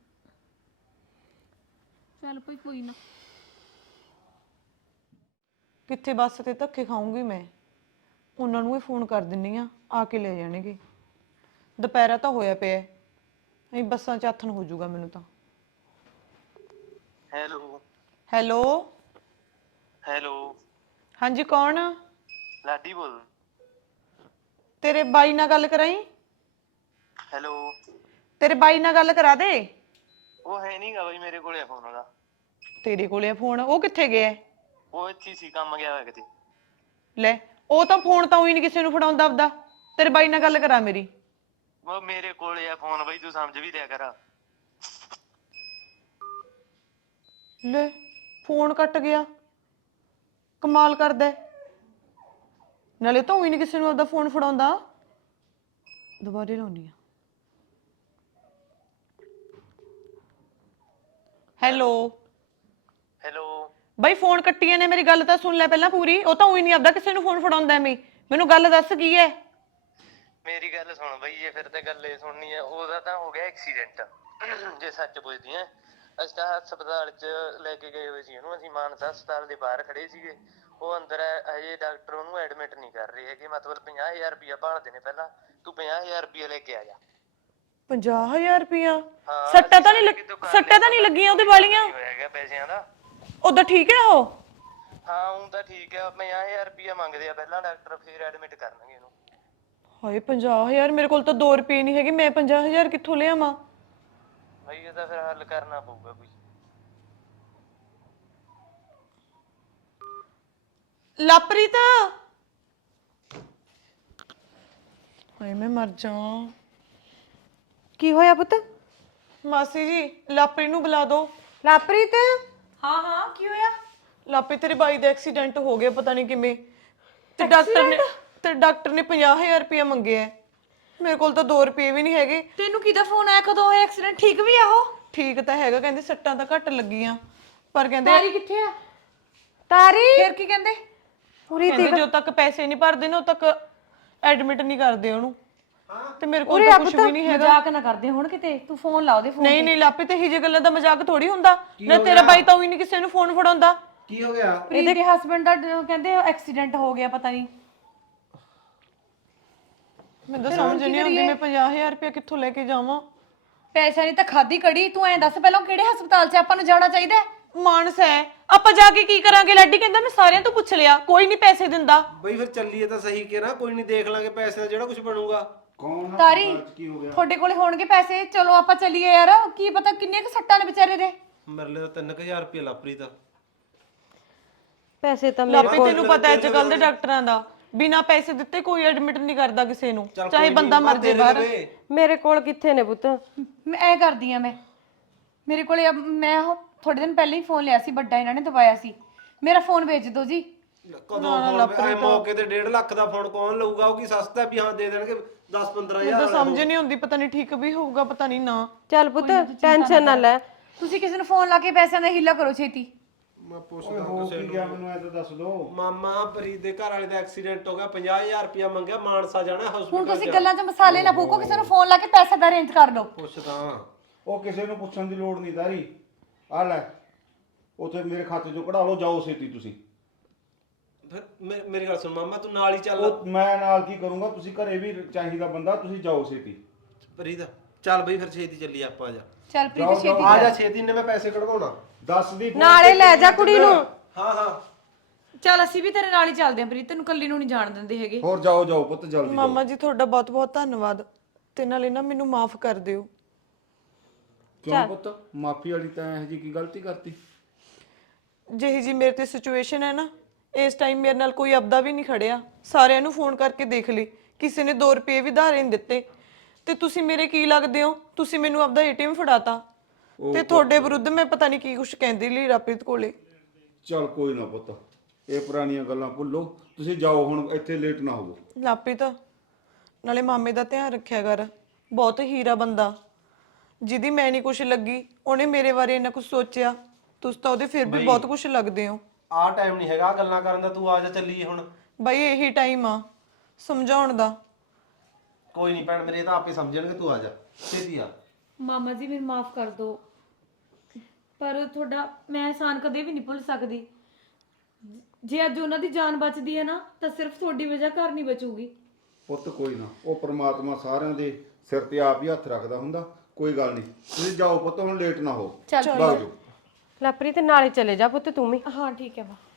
ਚੱਲ ਭਾਈ ਕੋਈ ਨਾ। ਕਿੱਥੇ ਬੱਸ ਤੇ ਧੱਕੇ ਖਾਊਂਗੀ ਮੈਂ। ਉਹਨਾਂ ਨੂੰ ਹੀ ਫੋਨ ਕਰ ਦਿੰਨੀ ਆ ਕੇ ਲੈ ਜਾਣਗੇ। ਦੁਪਹਿਰਾ ਤਾਂ ਹੋਇਆ ਪਿਆ, ਨਹੀਂ ਬੱਸਾਂ 'ਚ ਆਥਣ ਹੋ ਜਾਊਗਾ ਮੈਨੂੰ ਤਾਂ। ਹੈਲੋ ਹੈਲੋ ਹੈਲੋ ਹਾਂਜੀ ਕੌਣ? ਲਾਡੀ ਬੋਲ। ਤੇਰੇ ਬਾਈ ਨਾਲ ਗੱਲ ਕਰਾਈ। ਹੈਲੋ ਤੇਰੇ ਬਾਈ ਨਾਲ ਗੱਲ ਕਰਾ ਦੇ। ਉਹ ਹੈ ਨਹੀਂਗਾ ਬਈ, ਮੇਰੇ ਕੋਲੇ ਆ ਫੋਨ ਉਹਦਾ। ਤੇਰੇ ਕੋਲੇ ਆ ਫੋਨ? ਉਹ ਕਿੱਥੇ ਗਿਆ? ਉਹ ਇੱਥੇ ਸੀ, ਕੰਮ ਗਿਆ ਹੋਇਆ ਕਿਤੇ। ਲੈ ਉਹ ਤਾਂ ਫੋਨ ਤਾਂ ਉਹੀ ਨਹੀਂ ਕਿਸੇ ਨੂੰ ਫੜਾਉਂਦਾ ਆਪਦਾ। ਤੇਰੇ ਬਾਈ ਨਾਲ ਗੱਲ ਕਰਾ ਮੇਰੀ। ਉਹ ਮੇਰੇ ਕੋਲੇ ਆ ਫੋਨ ਬਈ, ਤੂੰ ਸਮਝ ਵੀ ਲਿਆ ਕਰ। ਲੈ ਫੋਨ ਕੱਟ ਗਿਆ, ਕਮਾਲ ਕਰਦਾ ਹੈ। ਨਾਲੇ ਤਾਂ ਉਹੀ ਨਹੀਂ ਕਿਸੇ ਨੂੰ ਆਪਦਾ ਫੋਨ ਫੜਾਉਂਦਾ। ਦੁਬਾਰੇ ਲਾਉਣੀ ਆ। ਹੈਲੋ ਹੈਲੋ ਬਾਈ ਫੋਨ ਕੱਟੀਆਂ ਨੇ, ਮੇਰੀ ਗੱਲ ਤਾਂ ਸੁਣ ਲੈ ਪਹਿਲਾਂ ਪੂਰੀ। ਉਹ ਤਾਂ ਉਹੀ ਨਹੀਂ ਆਪਦਾ ਕਿਸੇ ਨੂੰ ਫੋਨ ਫੜਾਉਂਦਾ ਐਵੇਂ। ਮੈਨੂੰ ਗੱਲ ਦੱਸ ਕੀ ਹੈ? ਮੇਰੀ ਗੱਲ ਸੁਣ ਬਈ, ਜੇ ਫਿਰ ਤੇ ਗੱਲ ਇਹ ਸੁਣਨੀ ਆ, ਉਹਦਾ ਤਾਂ ਹੋ ਗਿਆ ਐਕਸੀਡੈਂਟ। ਜੇ ਸੱਚ ਪੁੱਛਦੀ ਐ, ਅਸੀਂ ਤਾਂ ਹਸਪਤਾਲ 'ਚ ਲੈ ਕੇ ਗਏ ਹੋਏ ਸੀ ਉਹਨੂੰ। ਅਸੀਂ ਮਾਨਸਾ ਹਸਪਤਾਲ ਦੇ ਬਾਹਰ ਖੜੇ ਸੀਗੇ, ਉਹ ਅੰਦਰ ਹਜੇ ਡਾਕਟਰ ਉਹਨੂੰ ਐਡਮਿਟ ਨਹੀਂ ਕਰ ਰਹੇ ਹੈਗੇ। ਮਤਲਬ 50,000 ਰੁਪਇਆ ਭਾਲਦੇ ਨੇ ਪਹਿਲਾਂ, ਤੂੰ 50,000 ਰੁਪਇਆ ਲੈ ਕੇ ਆ ਜਾ। 50,000 ਰੁਪਇਆ? ਸੱਟਾਂ ਤਾਂ ਨਹੀਂ ਲੱਗੀਆਂ ਉਹਦੇ ਵਾਲੀਆਂ? ਹੋਇਆ ਪੈਸਿਆਂ ਦਾ। ਉਦਾਂ ਠੀਕ ਹੈ ਉਹ? ਹਾਂ ਹੁਣ ਤਾਂ ਠੀਕ ਹੈ। 50,000 ਰੁਪਇਆ ਮੰਗਦੇ ਆ ਪਹਿਲਾਂ ਡਾਕਟਰ, ਫਿਰ ਐਡਮਿਟ ਕਰਨਗੇ ਇਹਨੂੰ। ਹਾਏ 50,000? ਮੇਰੇ ਕੋਲ ਤਾਂ 2 ਰੁਪਏ ਨਹੀਂ ਹੈਗੇ, ਮੈਂ 50,000 ਕਿੱਥੋਂ ਲਿਆਵਾਂ? ਭਾਈ ਇਹਦਾ ਫਿਰ ਹੱਲ ਕਰਨਾ ਪਊਗਾ ਕੋਈ। ਲਾਪ੍ਰੀਤ, ਹਾਏ ਮੈਂ ਮਰ ਜਾ। ਕੀ ਹੋਇਆ ਪੁੱਤ? ਮਾਸੀ ਜੀ ਲਾਪ੍ਰੀਤ ਨੂੰ ਬੁਲਾ ਦਿਓ। ਲਾਪ੍ਰੀਤ? ਹਾਂ ਹਾਂ ਕੀ ਹੋਇਆ? ਲਾਪ੍ਰੀਤ ਤੇਰੇ ਬਾਈ ਦਾ ਐਕਸੀਡੈਂਟ ਹੋ ਗਿਆ, ਪਤਾ ਨਹੀਂ ਕਿਵੇਂ। ਤੇ ਡਾਕਟਰ ਨੇ 50,000 ਰੁਪਇਆ ਮੰਗਿਆ ਹੈ। ਮੇਰੇ ਕੋਲ ਤਾਂ 2 ਰੁਪਏ ਵੀ ਨਹੀਂ ਹੈਗੇ। ਤੈਨੂੰ ਕਿਹਦਾ ਫੋਨ ਆਇਆ? ਕਦੋਂ ਹੋਇਆ ਐਕਸੀਡੈਂਟ? ਠੀਕ ਵੀ ਆ ਉਹ? ਠੀਕ ਤਾਂ ਹੈਗਾ, ਕਹਿੰਦੇ ਸੱਟਾਂ ਤਾਂ ਘੱਟ ਲੱਗੀਆਂ, ਪਰ ਕਹਿੰਦੇ ਤਾਰੀ ਕਿੱਥੇ ਆ? ਤਾਰੀ ਫਿਰ ਕੀ ਕਹਿੰਦੇ? ਕਹਿੰਦੇ ਜਦੋਂ ਤੱਕ ਪੈਸੇ ਨਹੀਂ ਭਰਦੇ ਨਾ ਉਦੋਂ ਤੱਕ ਐਡਮਿਟ ਨਹੀਂ ਕਰਦੇ ਉਹਨੂੰ। ਤੇ ਮੇਰੇ ਕੋਲ ਤਾਂ ਕੁਝ ਵੀ ਨਹੀਂ ਹੈਗਾ। ਮਜ਼ਾਕ ਨਾ ਕਰਦੇ ਹੁਣ ਕਿਤੇ, ਤੂੰ ਫੋਨ ਲਾ ਉਹਦੇ ਫੋਨ। ਨਹੀਂ ਲਾਪ੍ਰੀਤ ਇਹੀ ਜਿਹੀ ਗੱਲਾਂ ਦਾ ਮਜ਼ਾਕ ਥੋੜੀ ਹੁੰਦਾ। ਨਾ ਤੇਰਾ ਬਾਈ ਤਾਂ ਉਹੀ ਨਹੀਂ ਕਿਸੇ ਨੂੰ ਫੋਨ ਫੜਾਉਂਦਾ। ਕੀ ਹੋ ਗਿਆ? ਪ੍ਰੀਤ ਦੇ ਹਸਬੰਡ ਦਾ ਕਹਿੰਦੇ ਐਕਸੀਡੈਂਟ ਹੋ ਗਿਆ, ਪਤਾ ਨਹੀਂ। ਮੈਨੂੰ ਤਾਂ ਸਮਝ ਨਹੀਂ ਆਉਂਦੀ ਮੈਂ 50,000 ਰੁਪਇਆ ਕਿੱਥੋਂ ਲੈ ਕੇ ਜਾਵਾਂ। ਪੈਸਾ ਨਹੀਂ ਤਾਂ ਖਾਦੀ ਕੜੀ। ਤੂੰ ਐਂ ਦੱਸ ਪਹਿਲਾਂ ਕਿਹੜੇ ਹਸਪਤਾਲ 'ਚ ਆਪਾਂ ਨੂੰ ਜਾਣਾ ਚਾਹੀਦਾ? ਮਾਨਸ ਹੈ, ਆਪਾਂ ਜਾ ਕੇ ਕੀ ਕਰਾਂਗੇ? ਲਾਡੀ ਕਹਿੰਦਾ ਮੈਂ ਸਾਰਿਆਂ ਤੋਂ ਪੁੱਛ ਲਿਆ, ਕੋਈ ਨਹੀਂ ਪੈਸੇ ਦਿੰਦਾ। ਬਈ ਫਿਰ ਚੱਲੀਏ ਤਾਂ ਸਹੀ ਕਿਹਾ, ਕੋਈ ਨਹੀਂ ਦੇਖ ਲਾਂਗੇ ਪੈਸੇ ਦਾ ਜਿਹੜਾ ਕੁਝ ਬਣੂਗਾ। ਕੌਣ ਆ? ਤਾਰੀ ਕੀ ਹੋ ਗਿਆ? ਤੁਹਾਡੇ ਕੋਲੇ ਹੋਣਗੇ ਪੈਸੇ, ਚਲੋ ਆਪਾਂ ਚੱਲੀਏ ਯਾਰ। ਕੀ ਪਤਾ ਕਿੰਨੇ ਕੁ ਸੱਟਾਂ ਨੇ ਵਿਚਾਰੇ ਦੇ। ਮੇਰੇ ਲਈ ਤਾਂ 3000 ਰੁਪਏ ਲਾਪਰੀ ਦਾ। ਪੈਸੇ ਤਾਂ ਮੇਰੇ ਲਾਪੀ ਤੈਨੂੰ ਪਤਾ ਅੱਜ ਕੱਲ ਦੇ ਡਾਕਟਰਾਂ ਦਾ ਬਿਨਾ ਪੈਸੇ ਦਿੱਤੇ ਕੋਈ ਐਡਮਿਟ ਨਹੀਂ ਕਰਦਾ ਕਿਸੇ ਨੂੰ, ਚਾਹੇ ਬੰਦਾ ਮਰ ਜੇ ਬਾਹਰ। ਮੇਰੇ ਕੋਲ ਕਿੱਥੇ ਨੇ ਪੁੱਤ? ਮੈਂ ਐ ਕਰਦੀ ਆ, ਮੈਂ ਮੇਰੇ ਕੋਲੇ ਮੈਂ ਥੋੜੇ ਦਿਨ ਪਹਿਲਾਂ ਹੀ ਫੋਨ ਲਿਆ ਸੀ, ਵੱਡਾ ਇਹਨਾਂ ਨੇ ਦਵਾਇਆ ਸੀ। ਮੇਰਾ ਫੋਨ ਵੇਚ ਦਿਓ ਜੀ। ਕਦੋਂ ਫੋਨ ਮੌਕੇ ਤੇ 1.5 ਲੱਖ ਦਾ ਫੋਨ ਕੌਣ ਲਊਗਾ? ਉਹ ਕੀ ਸਸਤਾ ਵੀ ਹਾਂ ਦੇ ਦੇਣਗੇ 10-15000 ਤਾਂ ਸਮਝ ਨਹੀਂ ਆਉਂਦੀ, ਪਤਾ ਨਹੀਂ ਠੀਕ ਵੀ ਹੋਊਗਾ ਪਤਾ ਨਹੀਂ ਨਾ। ਚੱਲ ਪੁੱਤ ਟੈਨਸ਼ਨ ਨਾ ਲੈ। ਤੁਸੀਂ ਕਿਸੇ ਨੂੰ ਫੋਨ ਲਾ ਕੇ ਪੈਸਿਆਂ ਦਾ ਹੀਲਾ ਕਰੋ ਛੇਤੀ। ਮੈਂ ਓਏ ਪੁੱਛਦਾ ਹੋ ਕੀ ਗਿਆ ਮੈਨੂੰ ਐ ਤਾਂ ਦੱਸ ਦੋ। ਮਾਮਾ ਪ੍ਰੀਤ ਦੇ ਘਰ ਵਾਲੇ ਦਾ ਐਕਸੀਡੈਂਟ ਹੋ ਗਿਆ, 50000 ਰੁਪਇਆ ਮੰਗਿਆ, ਮਾਨਸਾ ਜਾਣਾ ਹੁਣ ਹਸਪੀਟਲ। ਤੁਸੀਂ ਗੱਲਾਂ 'ਚ ਮਸਾਲੇ ਨਾ ਫੂਕੋ, ਕਿਸੇ ਨੂੰ ਫੋਨ ਲਾ ਕੇ ਪੈਸੇ ਦਾ ਅਰੇਂਜ ਕਰ ਲਓ। ਪੁੱਛਦਾ ਉਹ ਕਿਸੇ ਨੂੰ ਪੁੱਛਣ ਦੀ ਲੋੜ ਨਹੀਂ ਤਾਰੀ। ਆ ਲੈ ਉਥੇ ਮੇਰੇ ਖਾਤੇ ਚੋਂ ਕਢਾ ਲਓ, ਜਾਓ ਛੇਤੀ ਤੁਸੀਂ। ਫਿਰ ਮੇਰੀ ਗੱਲ ਸੁਣ ਮਾਮਾ, ਤੂੰ ਨਾਲ ਹੀ ਚੱਲ। ਉਹ ਮੈਂ ਨਾਲ ਕੀ ਕਰੂੰਗਾ? ਤੁਸੀਂ ਘਰੇ ਵੀ ਚਾਹੀਦਾ ਬੰਦਾ, ਤੁਸੀਂ ਜਾਓ ਛੇਤੀ। ਪ੍ਰੀਤ ਚੱਲ ਬਈ ਫਿਰ ਛੇਤੀ ਚੱਲੀ ਆਪਾਂ ਜਾ। ਚੱਲ ਪ੍ਰੀਤ ਛੇਤੀ ਆ ਜਾ ਛੇਤੀ ਨੇ, ਮੈਂ ਪੈਸੇ ਕਢਵਾਉਣਾ। ਦੱਸ ਦੀ phone ਨਾਲੇ ਤੇ ਲੈ ਜਾ ਕੁੜੀ ਨੂੰ। ਹਾਂ ਹਾਂ ਚੱਲ ਅਸੀਂ ਵੀ ਤੇਰੇ ਨਾਲ ਹੀ ਚੱਲਦੇ ਆਂ ਪ੍ਰੀਤ, ਤੈਨੂੰ ਕੱਲੀ ਨੂੰ ਨਹੀਂ ਜਾਣ ਦਿੰਦੇ ਹੈਗੇ। ਹੋਰ ਜਾਓ ਜਾਓ ਪੁੱਤ ਜਲਦੀ ਜਾਓ। ਮਾਮਾ ਜੀ ਤੁਹਾਡਾ ਬਹੁਤ ਬਹੁਤ ਧੰਨਵਾਦ, ਤੇ ਨਾਲੇ ਨਾ ਮੈਨੂੰ ਮਾਫ ਕਰ ਦਿਓ। ਕਿਉਂ ਪੁੱਤ? ਮਾਫੀ ਵਾਲੀ ਤਾਂ ਇਹ ਜੀ ਕੀ ਗਲਤੀ ਕਰਤੀ? ਜਿਹੀ ਜੀ ਮੇਰੇ ਤੇ ਸਿਚੁਏਸ਼ਨ ਹੈ ਨਾ, ਇਸ ਟਾਈਮ ਮੇਰੇ ਨਾਲ ਕੋਈ ਆਪਦਾ ਵੀ ਨਹੀਂ ਖੜਿਆ। ਸਾਰਿਆਂ ਨੂੰ ਫੋਨ ਕਰਕੇ ਦੇਖ ਲਈ, ਕਿਸੇ ਨੇ 2 ਰੁਪਏ ਵੀ ਧਾਰੇ ਨਹੀਂ ਦਿੱਤੇ। ਤੇ ਤੁਸੀਂ ਮੇਰੇ ਕੀ ਲੱਗਦੇ ਹੋ? ਤੁਸੀਂ ਮੈਨੂੰ ਆਪਦਾ ਏਟੀਐਮ ਫੜਾਤਾ, ਤੇ ਤੁਹਾਡੇ ਵਿਰੁੱਧ ਮੈਂ ਪਤਾ ਨਹੀਂ ਕੀ ਕੁਝ ਕਹਿੰਦੀ ਲਈ ਰਾਪ੍ਰੀਤ ਕੋਲੇ। ਚਲ ਕੋਈ ਨਾ ਪੁੱਤ, ਇਹ ਪੁਰਾਣੀਆਂ ਗੱਲਾਂ ਭੁੱਲੋ। ਤੁਸੀਂ ਜਾਓ ਹੁਣ, ਇੱਥੇ ਲੇਟ ਨਾ ਹੋਵੋ। ਲਾਪ੍ਰੀਤ ਨਾਲੇ ਮਾਮੇ ਦਾ ਧਿਆਨ ਰੱਖਿਆ ਕਰ, ਬਹੁਤ ਹੀਰਾ ਬੰਦਾ। ਜਿਹਦੀ ਮੈਂ ਨਹੀਂ ਕੁਝ ਲੱਗੀ, ਉਹਨੇ ਮੇਰੇ ਬਾਰੇ ਇੰਨਾ ਕੁਝ ਸੋਚਿਆ। ਤੁਸੀਂ ਤਾਂ ਉਹਦੇ ਫਿਰ ਵੀ ਬਹੁਤ ਕੁਝ ਲੱਗਦੇ ਹੋ। ਆਹ ਟਾਈਮ ਨਹੀਂ ਹੈਗਾ ਗੱਲਾਂ ਕਰਨ ਦਾ, ਤੂੰ ਆ ਜਾ ਚੱਲੀਏ ਹੁਣ। ਬਾਈ ਇਹੀ ਟਾਈਮ ਆ ਸਮਝਾਉਣ ਦਾ। ਕੋਈ ਨਹੀਂ ਭੈਣ ਮੇਰੇ, ਤਾਂ ਆਪੇ ਸਮਝਣਗੇ, ਤੂੰ ਆ ਜਾ ਛੇਤੀ ਆ। ਮਾਮਾ ਜੀ ਮੈਨੂੰ ਮਾਫ ਕਰ ਦਿਓ, ਪਰ ਤੁਹਾਡਾ ਮੈਂ ਅਹਿਸਾਨ ਕਦੇ ਵੀ ਨਹੀਂ ਭੁੱਲ ਸਕਦੀ। ਜੇ ਅੱਜ ਉਹਨਾਂ ਦੀ ਜਾਨ ਬਚਦੀ ਹੈ ਨਾ, ਤਾਂ ਸਿਰਫ ਤੁਹਾਡੀ ਵਜ੍ਹਾ ਘਰ ਨਹੀਂ ਬਚੂਗੀ। ਪੁੱਤ ਕੋਈ ਨਾ, ਉਹ ਪ੍ਰਮਾਤਮਾ ਸਾਰਿਆਂ ਦੇ ਸਿਰ ਤੇ ਆਪ ਹੀ ਹੱਥ ਰੱਖਦਾ ਹੁੰਦਾ। ਕੋਈ ਗੱਲ ਨਹੀਂ, ਤੁਸੀਂ ਜਾਓ ਪੁੱਤ, ਹੁਣ ਲੇਟ ਨਾ ਹੋ। ਚੱਲ ਵਗ ਜਾਓ। ਲਾਪਰੀ ਤੇ ਨਾਲੇ ਚਲੇ ਜਾ ਪੁੱਤ ਤੂੰ ਵੀ। ਹਾਂ ਠੀਕ ਹੈ ਮਾਂ।